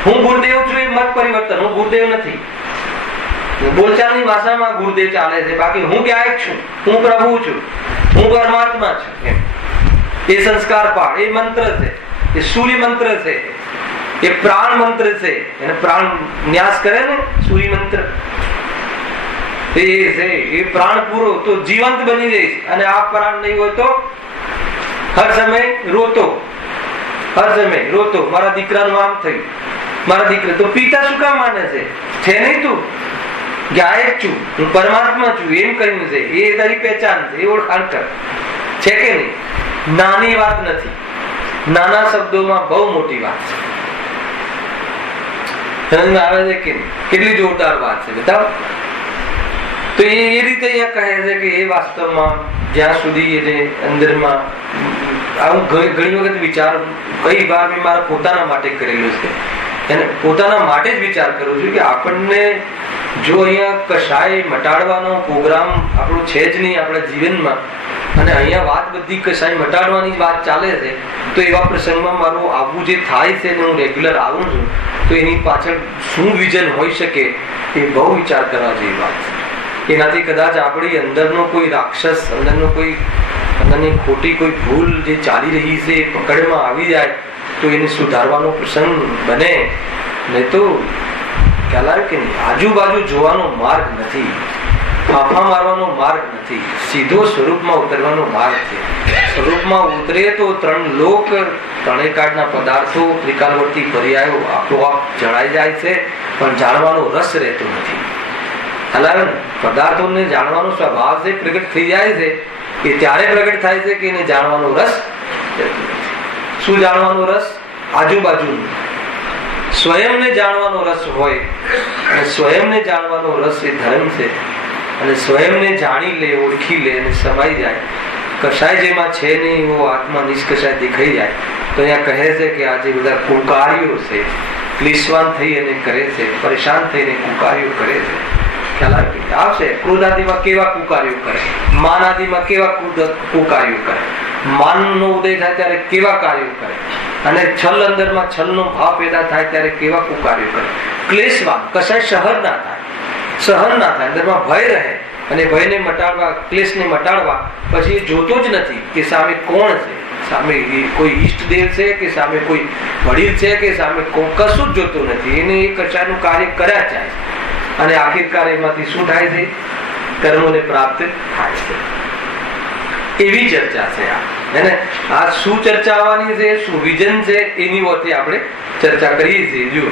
હું ગુરુદેવ છું. એ મત પરિવર્તન. હું ગુરુદેવ નથી. બોલચાલની ભાષામાં ગુરુદેવ ચાલે છે, બાકી હું ગાયક છું, હું પ્રભુ છું, હું પરમાત્મા છું. એ સંસ્કાર પાઠ, એ મંત્ર છે, એ સૂર્ય મંત્ર છે, એ પ્રાણ મંત્ર છે. એને પ્રાણ ન્યાસ કરે ને સૂર્ય મંત્ર, એ પ્રાણ પૂરો તો જીવંત બની જઈશ. અને આ પ્રાણ નહીં હોય તો હર સમય રોતો, હર સમય રોતો. મારા દીકરાનું આમ થયું, મારા દીકરા. તો પિતા શું કામ માને છે નહીં? તું ગાયક છું, હું પરમાત્મા છું એમ કહ્યું છે. એ તારી પહેચાન છે, એ ઓળખાણ કર. છે કે નહીં? નાની વાત નથી, નાના શબ્દોમાં બહુ મોટી વાત છે. સમજ આવે છે કે કેટલી જોરદાર વાત છે, બતાવો. તો એ રીતે અહીંયા કહે છે કે એ વાસ્તવમાં જ્યાં સુધી એને અંદરમાં આવું ઘણી વખત વિચાર, કઈ વાર મેં મારા પોતાના માટે કરેલું છે, એને પોતાના માટે જ વિચાર કરું છું કે આપણને જો અહીંયા કશાય મટાડવાનો પ્રોગ્રામ આપણો છે જ નહીં આપણા જીવનમાં, અને અહીંયા વાત બધી કશાય મટાડવાની વાત ચાલે છે, તો એવા પ્રસંગમાં મારું આવવું જે થાય છે ને હું રેગ્યુલર આવું છું, તો એની પાછળ શું વિઝન હોઈ શકે એ બહુ વિચાર કરવા જેવી વાત છે. એનાથી કદાચ આપણી અંદરનો કોઈ રાક્ષસ, અંદરની ખોટી કોઈ ભૂલ જે ચાલી રહી છે એ પકડમાં આવી જાય તો એને સુધારવાનો પ્રસંગ બને. નહીં તો ખ્યાલ આવે કે આજુબાજુ જોવાનો માર્ગ નથી, ફાંફા મારવાનો માર્ગ નથી, સીધો સ્વરૂપમાં ઉતરવાનો માર્ગ છે. સ્વરૂપમાં ઉતરે તો 3 લોક, 3 કાળના પદાર્થો, ત્રિકાળવર્તી પર્યાયો આપોઆપ જણાઈ જાય છે, પણ જાણવાનો રસ રહેતો નથી. ખ્યાલ આવે ને? પદાર્થોને જાણવાનો સ્વભાવ છે, પ્રગટ થઈ જાય છે. એ ત્યારે પ્રગટ થાય છે કે એને જાણવાનો રસ. શું જાણવાનો રસ? આજુબાજુ સ્વયંને જાણવાનો રસ હોય, અને સ્વયંને જાણવાનો રસ એ ધર્મ છે. અને સ્વયંને જાણી લે, ઓળખી લે અને સમાઈ જાય. કશાય જેમાં છે નહીં એવો આત્મા નિષ્કશાય દેખાઈ જાય. તો અહીંયા કહે છે કે આજે બધા કુકાર્યો છે, ક્લિશ્વાન થઈ અને કરે છે, પરેશાન થઈને કુકાર્યો કરે છે. ખ્યાલ આવશે. ક્રોધાદિમાં કેવા કુકાર્યો કરે, માન આદિમાં કેવા કુકાર્યો કરે, માનનો ઉદય થાય ત્યારે કેવા કાર્યો કરે, અને છલ અંદરમાં છલનો ભાવ પેદા થાય ત્યારે કેવા કુકાર્યો કરે. ક્લેશમાં કશાય સહન ના થાય, અંદરમાં ભય રહે, અને ભયને મટાડવા, ક્લેશને મટાડવા પછી એ જોતો જ નથી કે સામે કોણ છે, સામે કોઈ ઈષ્ટદેવ છે કે સામે કોઈ વડીલ છે કે સામે કશું જ જોતો નથી. એને એ કશાનું કાર્ય કર્યા જાય અને આખિરકાર એમાંથી શું થાય છે? કર્મોને પ્રાપ્ત થાય છે. એવી ચર્ચા છે એને આ શું ચર્ચા આવવાની છે, શું વિઝન છે, એની વચ્ચે આપણે ચર્ચા કરીએ છીએ. જુઓ,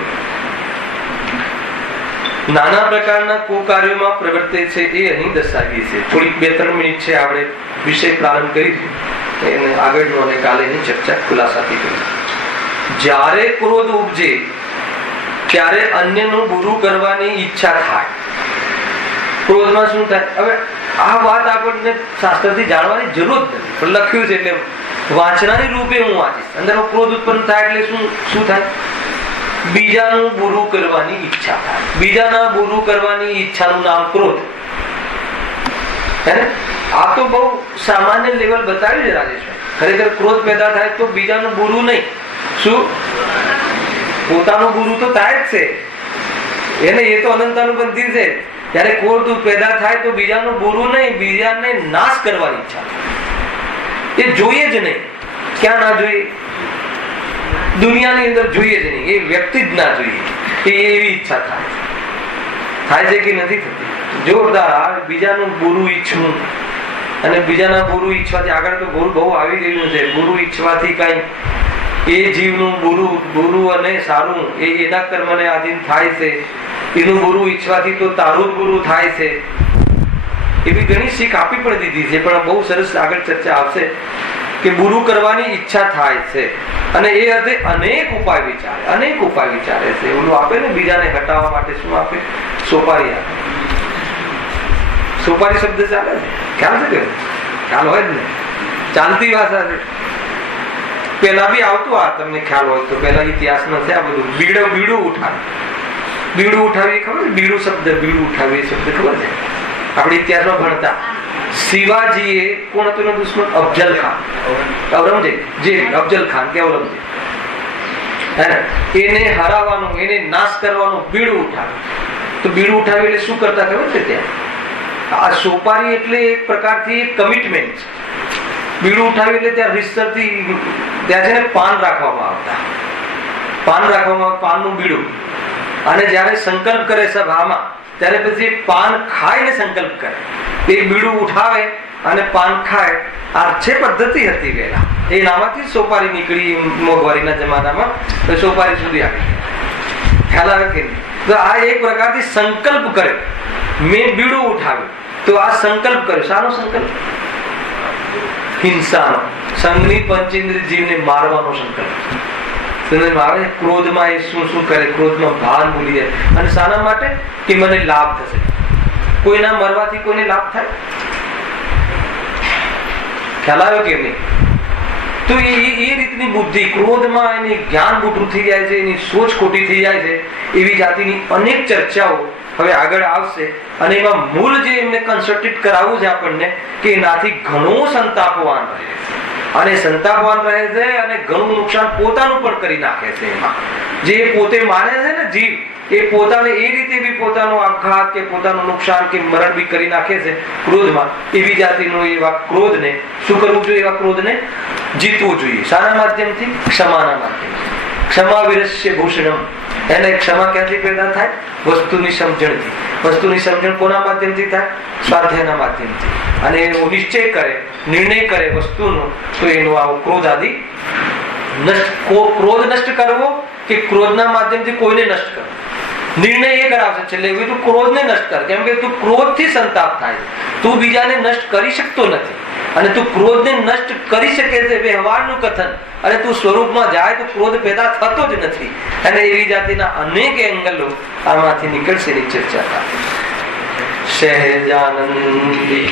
નાના પ્રકારના કુકાર્યોમાં પ્રવર્તે છે એ અહીં દર્શાવીએ છીએ. થોડીક 2-3 મિનિટ છે, આપણે વિષય પ્રારંભ કરીશું, એને આગળનો અને કાલેની ચર્ચા ખુલાસાથી કરીશું. જ્યારે ક્રોધ ઉપજે ત્યારે અન્યનું બુરું કરવાની ઈચ્છા થાય. ક્રોધમાં શું થાય? હવે આ વાત આપણને શાસ્ત્રથી જાણવાની જરૂર નથી, પણ લખ્યું છે એટલે વાંચનાની રૂપે હું વાંચીશ. અંદરમાં ક્રોધ ઉત્પન્ન થાય એટલે શું થાય? બીજાનું બુરું કરવાની ઈચ્છા થાય. બીજાના બુરું કરવાની ઈચ્છાનું નામ ક્રોધ. આ તો બહુ સામાન્ય લેવલ બતાવ્યું છે રાજેશભાઈ. ખરેખર ક્રોધ પેદા થાય તો બીજાનું બુરું નહીં, શું પોતાનું બુરું તો થાય જ છે, એને એ તો અનંતાનુબંધી છે. ત્યારે ક્રોધ પેદા થાય તો બીજાનું બુરું નહીં, બીજાને નાશ કરવાની ઈચ્છા થાય. એ જોઈએ જ નહીં. ક્યાં ના જોઈએ? દુનિયાની અંદર જોઈએ જ નહીં, એ વ્યક્તિ જ ના જોઈએ, એવી ઈચ્છા થાય છે કે નથી થતી? જોરદાર. બીજાનું બુરું ઈચ્છવું અને બીજાના બુરું ઈચ્છવાથી આગળ તો બહુ આવી ગયું છે. બુરું ઈચ્છવાથી કઈ એ જીવનું બુરું અને સારું એ એના કર્મને આધીન થાય છે. એનું બુરું ઈચ્છવાથી તો તારું જ બુરું થાય છે. એવી ઘણી શીખ આપી પણ દીધી છે, પણ બહુ સરસ આગળ ચર્ચા આવશે કે બુરું કરવાની ઈચ્છા થાય છે અને એ અર્થે અનેક ઉપાય વિચારે છે. ઓલું આપે ને બીજાને હટાવવા માટે, શું આપે? સોપારી આપે. સોપારી શબ્દ ચાલે છે, ખ્યાલ છે કે ખ્યાલ હોય જ ને? ચાલતી ભાષા છે. પેલા બી આવતું, આ તમને ખ્યાલ હોય તો પેલા ઇતિહાસમાં છે આ બધું. બીડું ઉઠાવી ખબર છે? બીડું ઉઠાવી શબ્દ ખબર છે? આપણે ઇતિહાસમાં ભણતા. શિવાજીએ કોણ હતું એનો દુશ્મન? અફજલ ખાન, અફજલ ખાન કે ઔરંગઝેબ. એને હરાવવાનું, એને નાશ કરવાનું બીડું ઉઠાવ્યું. તો બીડું ઉઠાવ્યું એટલે શું કરતા ખબર છે? ત્યાં આ સોપારી એટલે એક પ્રકારથી કમિટમેન્ટ. બીડું ઉઠાવ્યું એટલે ત્યાં રીતસરથી ત્યાં છે ને પાન રાખવામાં આવતા. પાનનું બીડું. અને જયારે સંકલ્પ કરે સભામાં ત્યારે પછી પાન ખાઈને સંકલ્પ કરે. એક બીડું ઉઠાવે અને પાન ખાય. આ છે પદ્ધતિ હતી પહેલા. એનામાંથી સોપારી નીકળી મોંઘવારીના જમાનામાં સોપારી સુધી આવી. ખ્યાલ આવે કે નહીં? તો આ એક પ્રકારથી સંકલ્પ કરે. મેં બીડું ઉઠાવ્યું તો આ સંકલ્પ કર્યો. શાનો સંકલ્પ? હિંસાનો. સંઘની પંચેન્દ્રિય જીવને મારવાનો સંકલ્પ. ક્રોધમાં એ શું કરે? ક્રોધમાં ભાન ભૂલી જાય. અને શાના માટે? કે મને લાભ થશે. કોઈના મરવાથી કોઈને લાભ થાય? ખ્યાલ આવ્યો કે નહીં? તો એ રીતની બુદ્ધિ ક્રોધમાં એની જ્ઞાન બુટું થઈ જાય છે, એની સોચ ખોટી થઈ જાય છે. એવી જાતિની અનેક ચર્ચાઓ હવે આગળ આવશે. અને એમાં મૂળ જે એમને કન્સલ્ટેટ કરાવવું છે આપણને કે એનાથી ઘણું સંતાપવાન રહે છે. અને સંતાપવાન રહે છે અને ઘણું નુકસાન પોતાનું પણ કરી નાખે છે. એમાં જે પોતે માને છે ને જીવ, એ પોતાને એ રીતે બી પોતાનો આઘાત કે પોતાનું નુકસાન કે મરણ બી કરી નાખે છે ક્રોધમાં. એવી જાતિનો એવા ક્રોધને શું કરવું જોઈએ? એવા ક્રોધને જીતવું જોઈએ. શાના માધ્યમથી? ક્ષમાના માધ્યમથી. ક્ષમા વિરસ્ય ભૂષણમ. એને ક્ષમા ક્યાંથી પેદા થાય? વસ્તુની સમજણથી. વસ્તુની સમજણ કોના માધ્યમથી થાય? સ્વાધ્યાયના માધ્યમથી. અને એનો નિશ્ચય કરે, નિર્ણય કરે વસ્તુનો, તો એનો આવો ક્રોધ આદિ ક્રોધ નષ્ટ કરવો કે ક્રોધના માધ્યમથી કોઈને નષ્ટ કરવો, નિર્ણય એ કરાવશે છેલ્લે તું ક્રોધને નષ્ટ કર. કેમ કે તું ક્રોધથી સંતાપ થાય. તું બીજાને નષ્ટ કરી શકતો નથી અને તું ક્રોધને નષ્ટ કરી શકે છે વ્યવહારનું કથન. અને તું સ્વરૂપમાં જાય તો ક્રોધ પેદા થતો જ નથી. અને એવી જાતિના અનેક એંગલો આમાંથી નીકળશે. એની ચર્ચા સહેજાનંદી